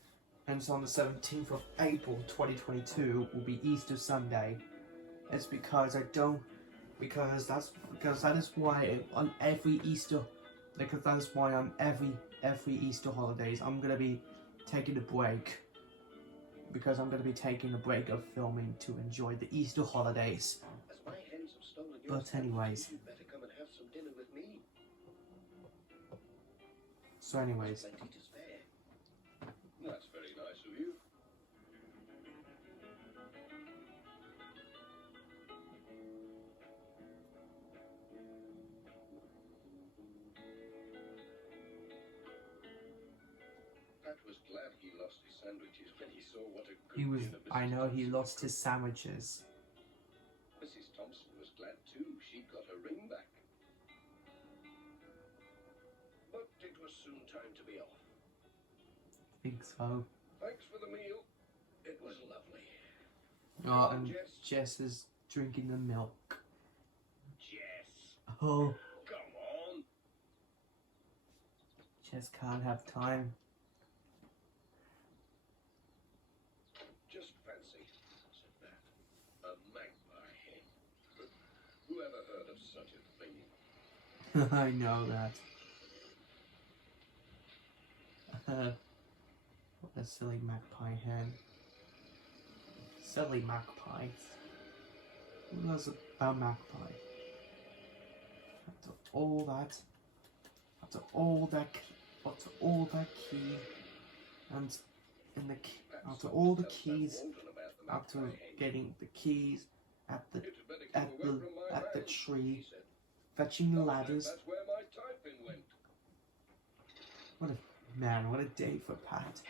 it's on the 17th of April 2022 will be Easter Sunday. It's because that is why on every Easter, because that is why on every Easter holidays I'm gonna be taking a break, because I'm gonna be taking a break of filming to enjoy the Easter holidays. As my hens have stolen your But anyways, you'd better come and have some dinner with me. so anyways, Plenty to spare. That's very nice of you. Pat was glad he lost his sandwiches when he saw what a good dinner I Mrs. know he Thompson lost had. his sandwiches. Mrs. Thompson was glad too. She got her ring back. But it was soon time to be off. Think so. Thanks for the meal. It was lovely. Oh, and Jess is drinking the milk. Jess, Oh, come on. Jess can't have time. Just fancy, said Pat. A magpie hen. Who ever heard of such a thing? I know that. What a silly magpie hen. Silly magpies. Who knows about magpies? After all that key, and in the key, after all the keys, after getting the keys at the tree, fetching the ladders. That's where my typing went. What a day for Pat.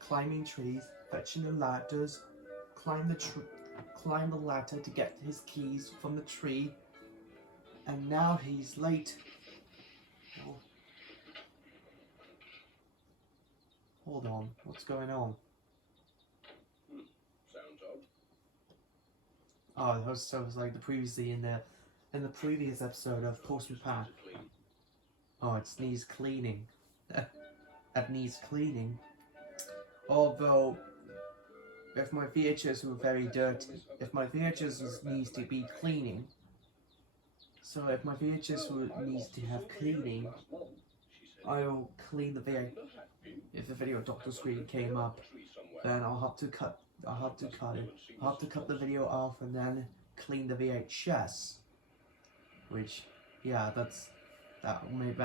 Climbing trees, fetching the ladders, climb the ladder to get his keys from the tree, and now he's late. Oh. Hold on, what's going on? Sounds odd. Oh, that was like previously in the previous episode of Postman. Clean. Oh, it needs cleaning. That needs cleaning. Although, if my VHS were very dirty, if my VHS needs to be cleaning, so if my VHS needs to have cleaning, I'll clean the VHS. If the video doctor screen came up, then I'll have to cut the video off and then clean the VHS. Which, yeah, that may be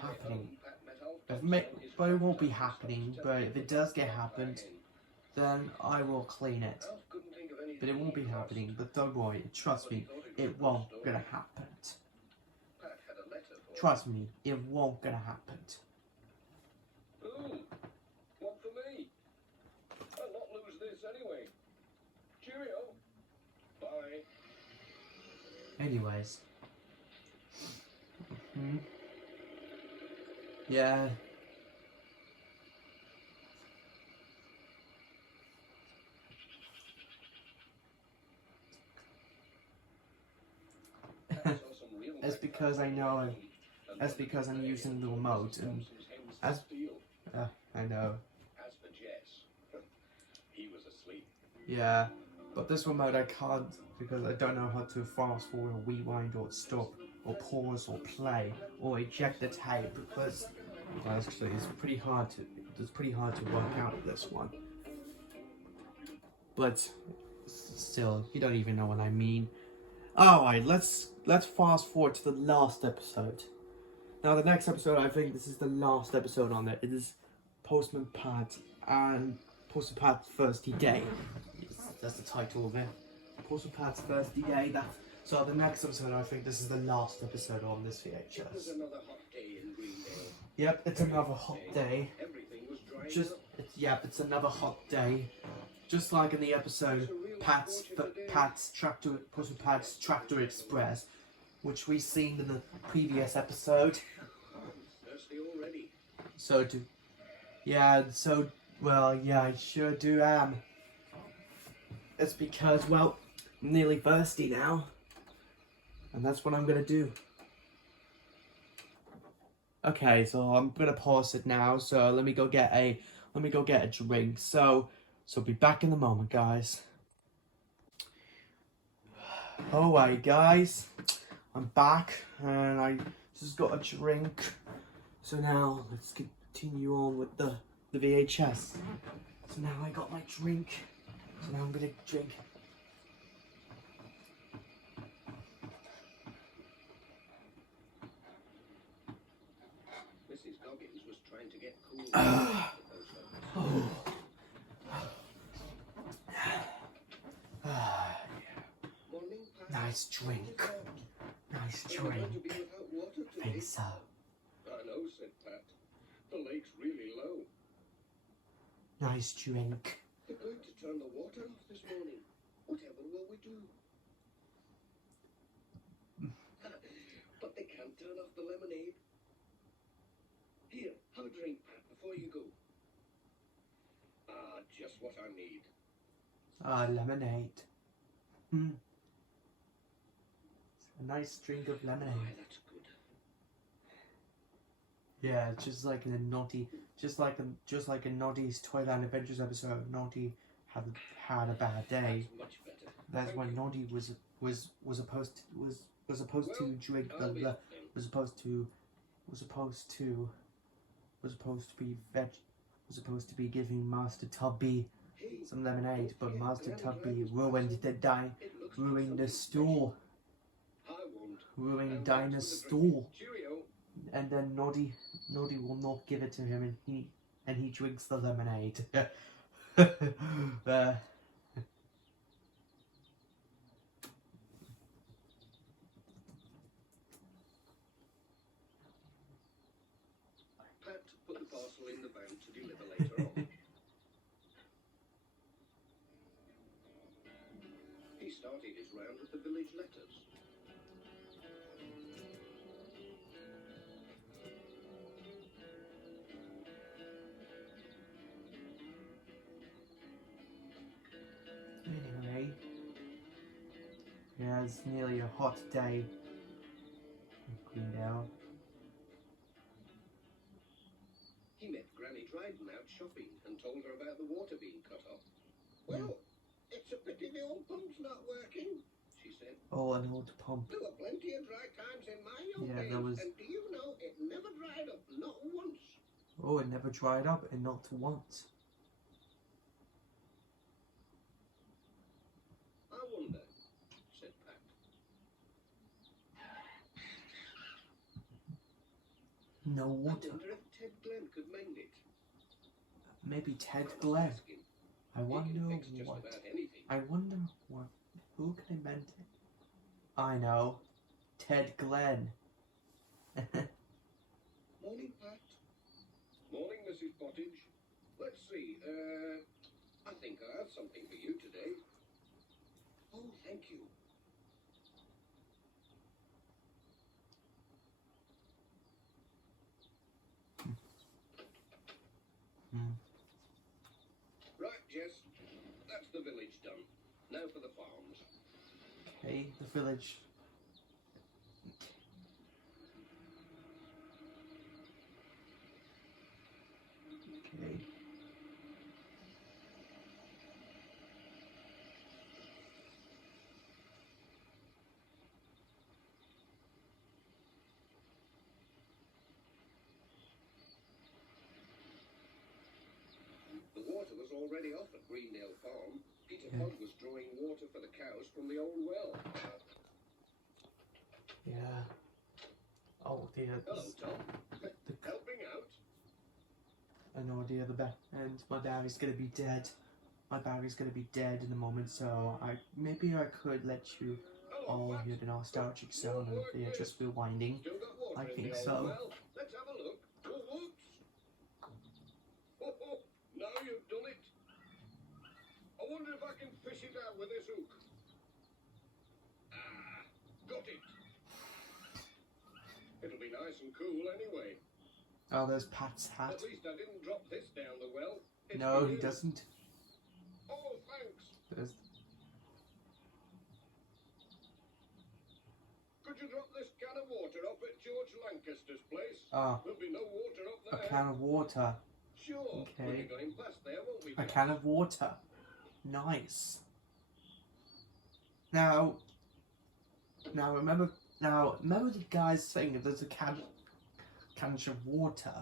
happening. But it won't be happening. But if it does get happened, then I will clean it. But it won't be happening. But don't worry, trust me, it won't gonna happen. Trust me, it won't gonna happen. Ooh, what for me? I'll not lose this anyway. Anyways. Yeah. It's because I know. That's because I'm using the remote, and as I know. As for Jess, he was asleep. Yeah, but this remote I can't because I don't know how to fast forward or rewind or stop or pause or play or eject the tape because well, actually it's pretty hard to work out this one. But still, you don't even know what I mean. Alright, let's fast forward to the last episode. Now the next episode, I think this is the last episode on it. It is Postman Pat and Postman Pat's Thirsty Day. That's the title of it. Postman Pat's Thirsty Day. So the next episode, I think this is the last episode on this VHS. It was another hot day in Greendale. Yep, it's another hot day. Everything was drying up. It's another hot day. Just like in the episode Postman Pat's Tractor Express, which we seen in the previous episode. Thirsty already. I sure do am. It's because, well, I'm nearly thirsty now. And that's what I'm gonna do. Okay, so I'm gonna pause it now, so let me go get a drink. So be back in a moment, guys. Alright guys, I'm back and I just got a drink. So now let's continue on with the VHS. So now I got my drink. So now I'm gonna drink. Mrs. Goggins was trying to get cool. Nice drink. Nice drink. Think so. I know, said Pat. The lake's really low. Nice drink. They're going to turn the water off this morning. Whatever will we do? But they can't turn off the lemonade. Here, have a drink, Pat, before you go. Ah, just what I need. Lemonade. A nice drink of lemonade. Why, that's good. Yeah, just like in a Naughty, just like in Naughty's Toyland Adventures episode, Naughty had a bad day. That's much better. That's when Naughty was supposed to drink was supposed to be giving Master Tubby some lemonade, but Master Tubby ruined the store. Ruined Dinah's store. And then Noddy will not give it to him, and he drinks the lemonade. Pat put the parcel in the van to deliver later on. He started his round of the village letters. Anyway, yeah, it's nearly a hot day in Greendale. He met Granny Dryden out shopping and told her about the water being cut off. Well, it's a pity the old pump's not working, she said. Oh, an old pump. There were plenty of dry times in my young Yeah, days, there was. and do you know it never dried up, not once. Oh, it never dried up, and not once. I wonder, said Pat. No I water. wonder if Ted Glenn could mend it. Maybe Ted Glenn. Ask him. I wonder He can fix just what. about anything. I wonder what. Who can invent it? I know. Ted Glenn. Morning, Pat. Morning, Mrs. Pottage. Let's see. I think I have something for you today. Oh, thank you. done. Now for the farms. Okay, the village. Okay. The water was already off at Greendale Farm. Peter Yeah. Fogg was drawing water for the cows from the old well. Yeah. Oh dear. Hello, Tom. Helping out? Oh dear, and my battery's gonna be dead. My battery's gonna be dead in a moment, so maybe I could let you all hear the nostalgic sound of the just rewinding. Still got water I in think the old so. well. Let's have a look. Oh, whoops. Oh, now you've done it. I wonder if I can fish it out with this hook. Ah, got it. It'll be nice and cool anyway. Oh, there's Pat's hat. At least I didn't drop this down the well. It's No, for he you. doesn't. Oh, thanks. There's... Could you drop this can of water up at George Lancaster's place? Oh, There'll be no water up a there. can of water. Sure. Okay. We'll be going past there, won't we? A can of water. Nice. Now remember the guy's saying that there's a can of water,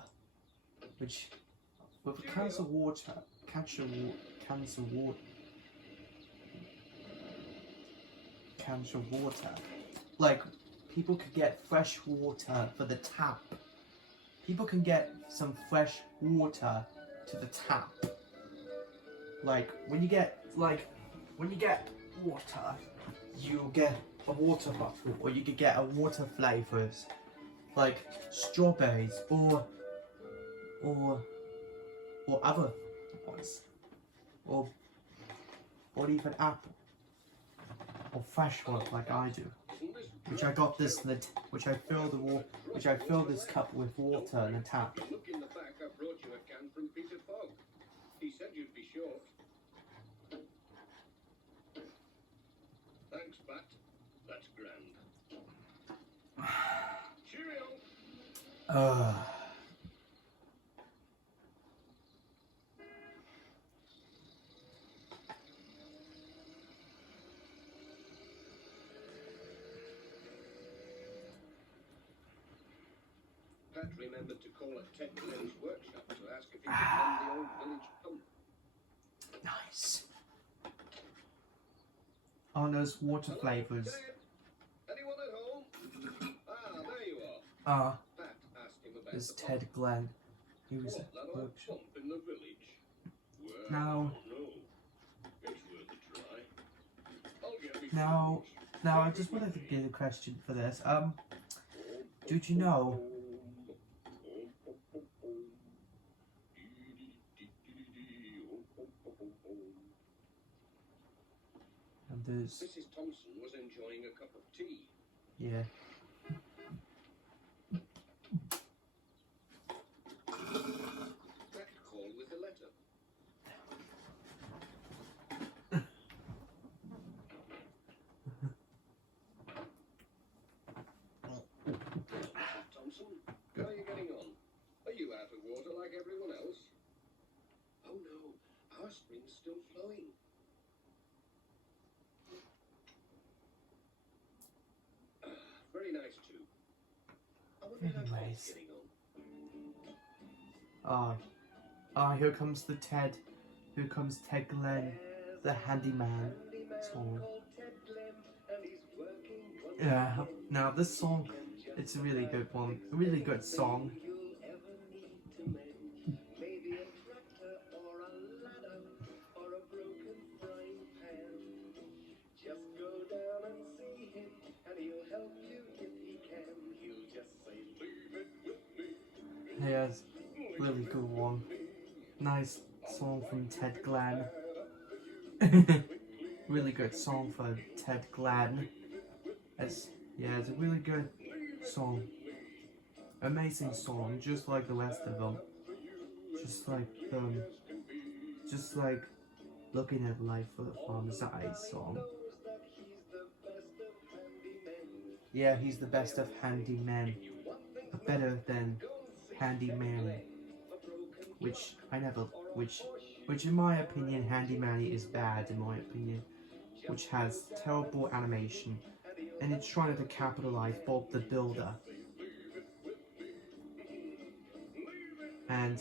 which with cans of water, cans of water, like people could get fresh water for the tap. People can get some fresh water to the tap. Like when you get water, you get a water bottle, or you could get a water flavors, like strawberries or other ones, or even apple, or fresh ones like I do. Which I got this, which I fill this cup with water in a tap. Look in the back. I brought you a can from Peter Fogg. He said you'd be short. Thanks, Pat. That's grand. Cheerio. Pat remembered to call at Ted Glenn's workshop to ask if he could lend the old village pump. Nice. Oh, those water flavors. Ted? Anyone at home? Ah, there you are. Ah, Pat asked him about there's the Ted Glenn. He was What, at that old workshop. pump in the village? Well, Now- no. It's worth a try. I'll get me Now, I just wanted to get a question for this. Did you know? And there's Mrs. Thompson was enjoying a cup of tea. yeah. Pat called with a letter. Mrs. Thompson, how are you getting on? Are you out of water like everyone else? Oh no, our spring's still flowing. Very nice too. I wonder how Ted's Anyways. getting on. Here comes the Ted. Here comes Ted Glenn, the handyman song. Yeah. Now this song, it's a really good one. A really good song. Here's a really good one. Nice song from Ted Glenn. Really good song for Ted Glenn. It's a really good song. Amazing song, just like the rest of them. Just like Looking at Life from the Side song. Yeah, he's the best of handymen. Better than handyman. Which in my opinion, handyman is bad in my opinion. Which has terrible animation. And it's trying to capitalize Bob the Builder. And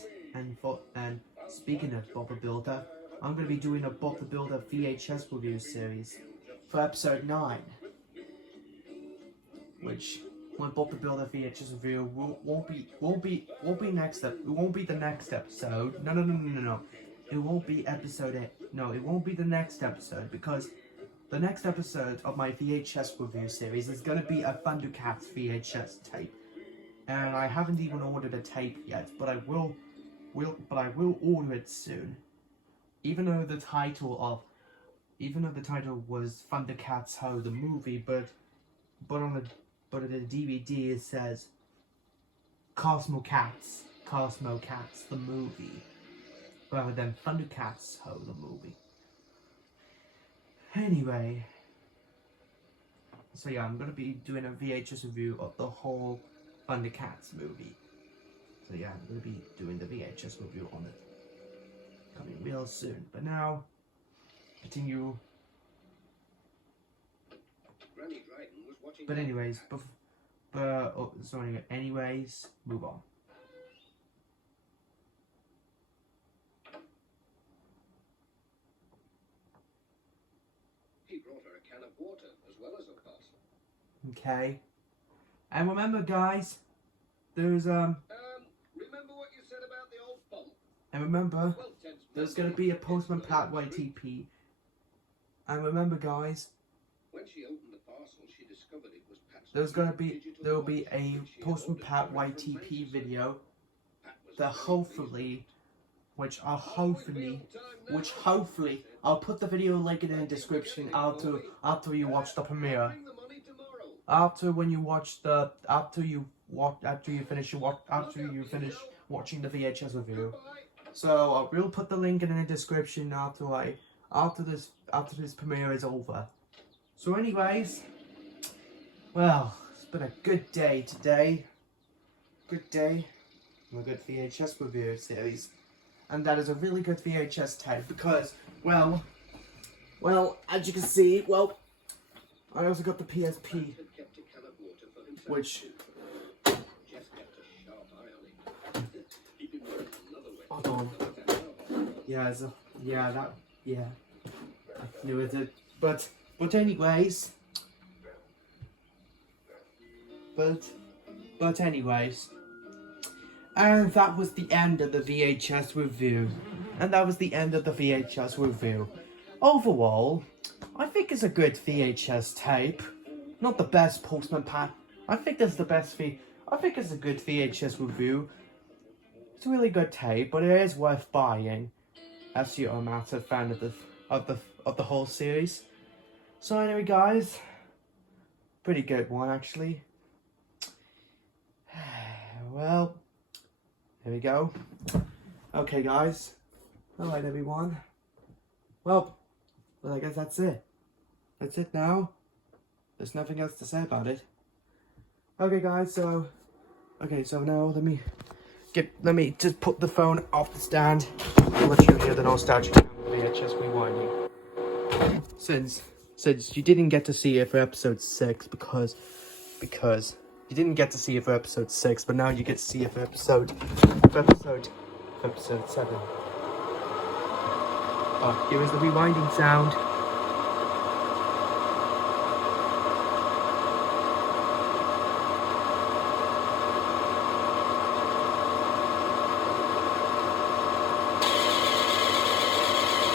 speaking of Bob the Builder, I'm going to be doing a Bob the Builder VHS review series for episode 9, which when Bob the Builder VHS review won't be the next episode. No. It won't be episode 8. No, it won't be the next episode, because the next episode of my VHS review series is going to be a Thundercats VHS tape. And I haven't even ordered a tape yet, but I will order it soon. Even though the title was Thundercats Ho the movie, but on the DVD it says Cosmo Cats the movie, rather than Thundercats Ho the movie. Anyway, so yeah, I'm gonna be doing a VHS review of the whole Thundercats movie. So yeah, I'm gonna be doing the VHS review on it coming real soon. But now, continue. Granny Dryden was watching. But anyways, move on. He brought her a can of water as well as a parcel. Okay. And remember, guys, there's Remember what you said about the old pump? And remember, Well, Ted's there's gonna be a Postman Pat YTP. And remember, guys, when she opened the parcel, she discovered it was Pat's. there will be a Postman Pat YTP video that hopefully I'll put the video link in the description after you watch the premiere. After you finish watching the VHS review. So I will put the link in the description after this premiere is over. So anyways, well, it's been a good day today. Good day. A good VHS review series. And that is a really good VHS tape because, well, as you can see, I also got the PSP, which, hold on, I knew it, but anyways, and that was the end of the VHS review. Overall, I think it's a good VHS tape. Not the best Postman Pat. I think this is the best I think it's a good VHS review. It's a really good tape, but it is worth buying, as you're a massive fan of the whole series. So anyway, guys, pretty good one actually. Well, there we go. Okay, guys. Alright, everyone. Well, I guess that's it. That's it now. There's nothing else to say about it. Okay, guys. So now let me just put the phone off the stand and let you hear the nostalgic sound of VHS rewinding. Since you didn't get to see it for episode 6 because you didn't get to see it for episode 6, but now you get to see it for episode 7. Oh, here is the rewinding sound.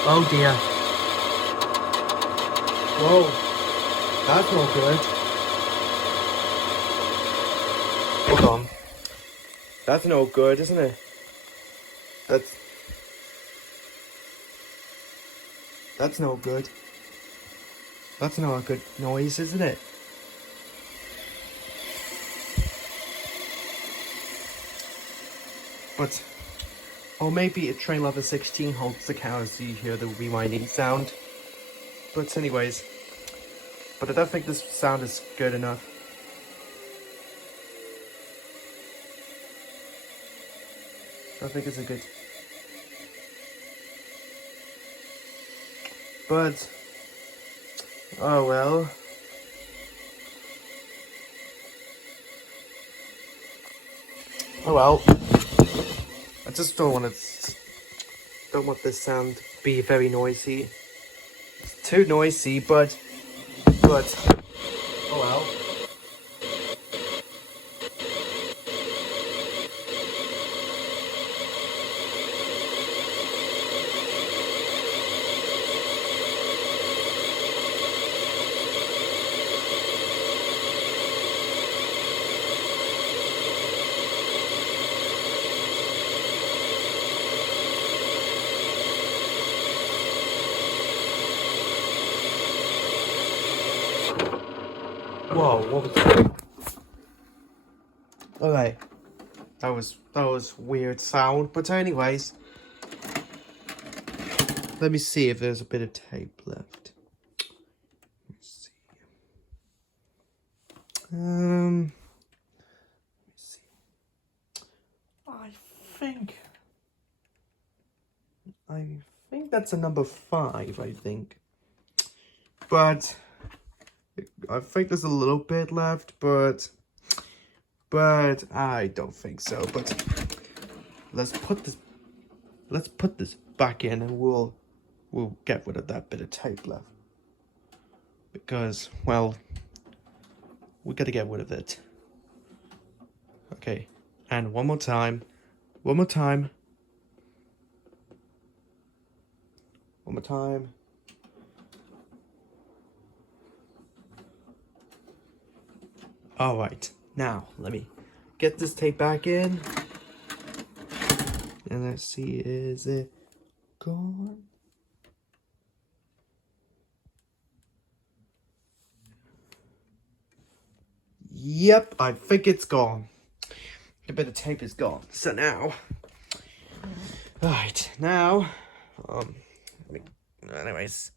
Oh dear. Whoa. That's not good. Hold on. That's no good, isn't it? That's no good. That's not a good noise, isn't it? Or maybe a train level 16 holds the cows, so you hear the rewinding sound. But anyways, but I don't think this sound is good enough. I think it's a good. But, oh well. Oh well. I just don't want this sound to be very noisy. It's too noisy, but oh well. Whoa, what was that? Okay. That was weird sound. But anyways. Let me see if there's a bit of tape left. Let's see. Let me see. I think that's a number 5, I think. But I think there's a little bit left, but I don't think so. But let's put this back in, and we'll get rid of that bit of tape left, because, well, we gotta get rid of it. Okay, and one more time. All right, now let me get this tape back in, and let's see, is it gone? Yep, I think it's gone. The bit of tape is gone. So now, right now, anyways,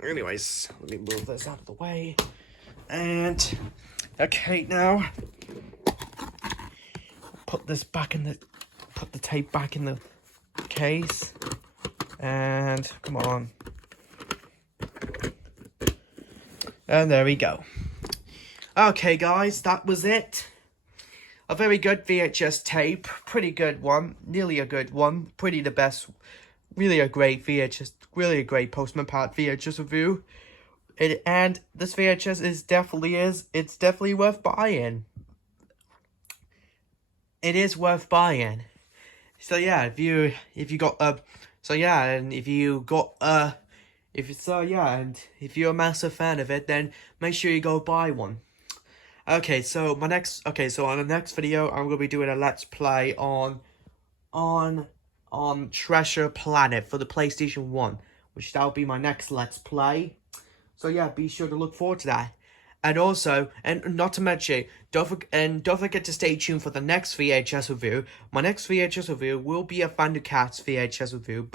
let me move this out of the way. And okay, now put the tape back in the case. And come on. And there we go. Okay, guys, that was it. A very good VHS tape. Pretty good one. Nearly a good one. Pretty the best. Really a great VHS. Really a great Postman Pat VHS review. And this VHS it's definitely worth buying. It is worth buying. So yeah, if you're a massive fan of it, then make sure you go buy one. Okay, so on the next video, I'm gonna be doing a let's play on Treasure Planet for the PlayStation 1, which that'll be my next let's play. So yeah, be sure to look forward to that. And also, and not to mention, don't forget to stay tuned for the next VHS review. My next VHS review will be a Thundercats VHS review,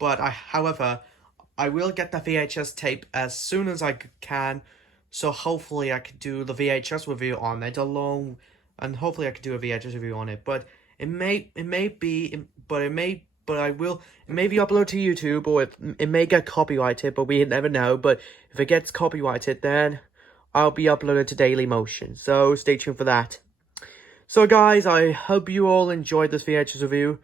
however, I will get the VHS tape as soon as I can. So hopefully I could do the VHS review on it alone, and hopefully I could do a VHS review on it. But it may be uploaded to YouTube, or it may get copyrighted, but we never know. But if it gets copyrighted, then I'll be uploaded to Daily Motion. So stay tuned for that. So guys, I hope you all enjoyed this VHS review.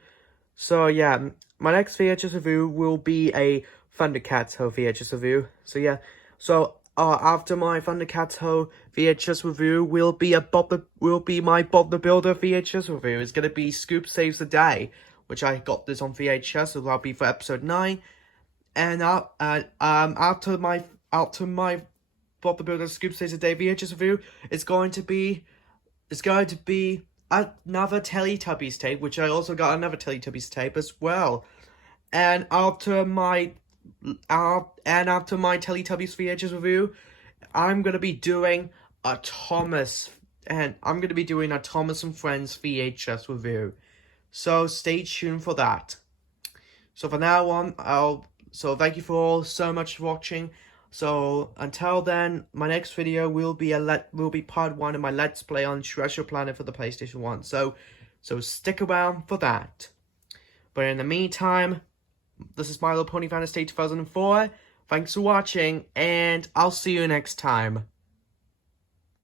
So yeah, my next VHS review will be a Thundercats Ho VHS review. So yeah, after my Thundercats Ho VHS review will be my Bob the Builder VHS review. It's gonna be Scoop Saves the Day, which I got this on VHS, so that'll be for episode 9. And after my Bob the Builder Scoop Saves the Day VHS review, it's going to be another Teletubbies tape, which I also got another Teletubbies tape as well. And after my Teletubbies VHS review, I'm gonna be doing a Thomas and I'm going to be doing a Thomas and Friends VHS review. So stay tuned for that. So for now on, so thank you for all so much for watching. So until then, my next video will be part 1 of my Let's Play on Treasure Planet for the PlayStation 1. So stick around for that. But in the meantime, this is My Little Pony Fantasy 2004. Thanks for watching, and I'll see you next time.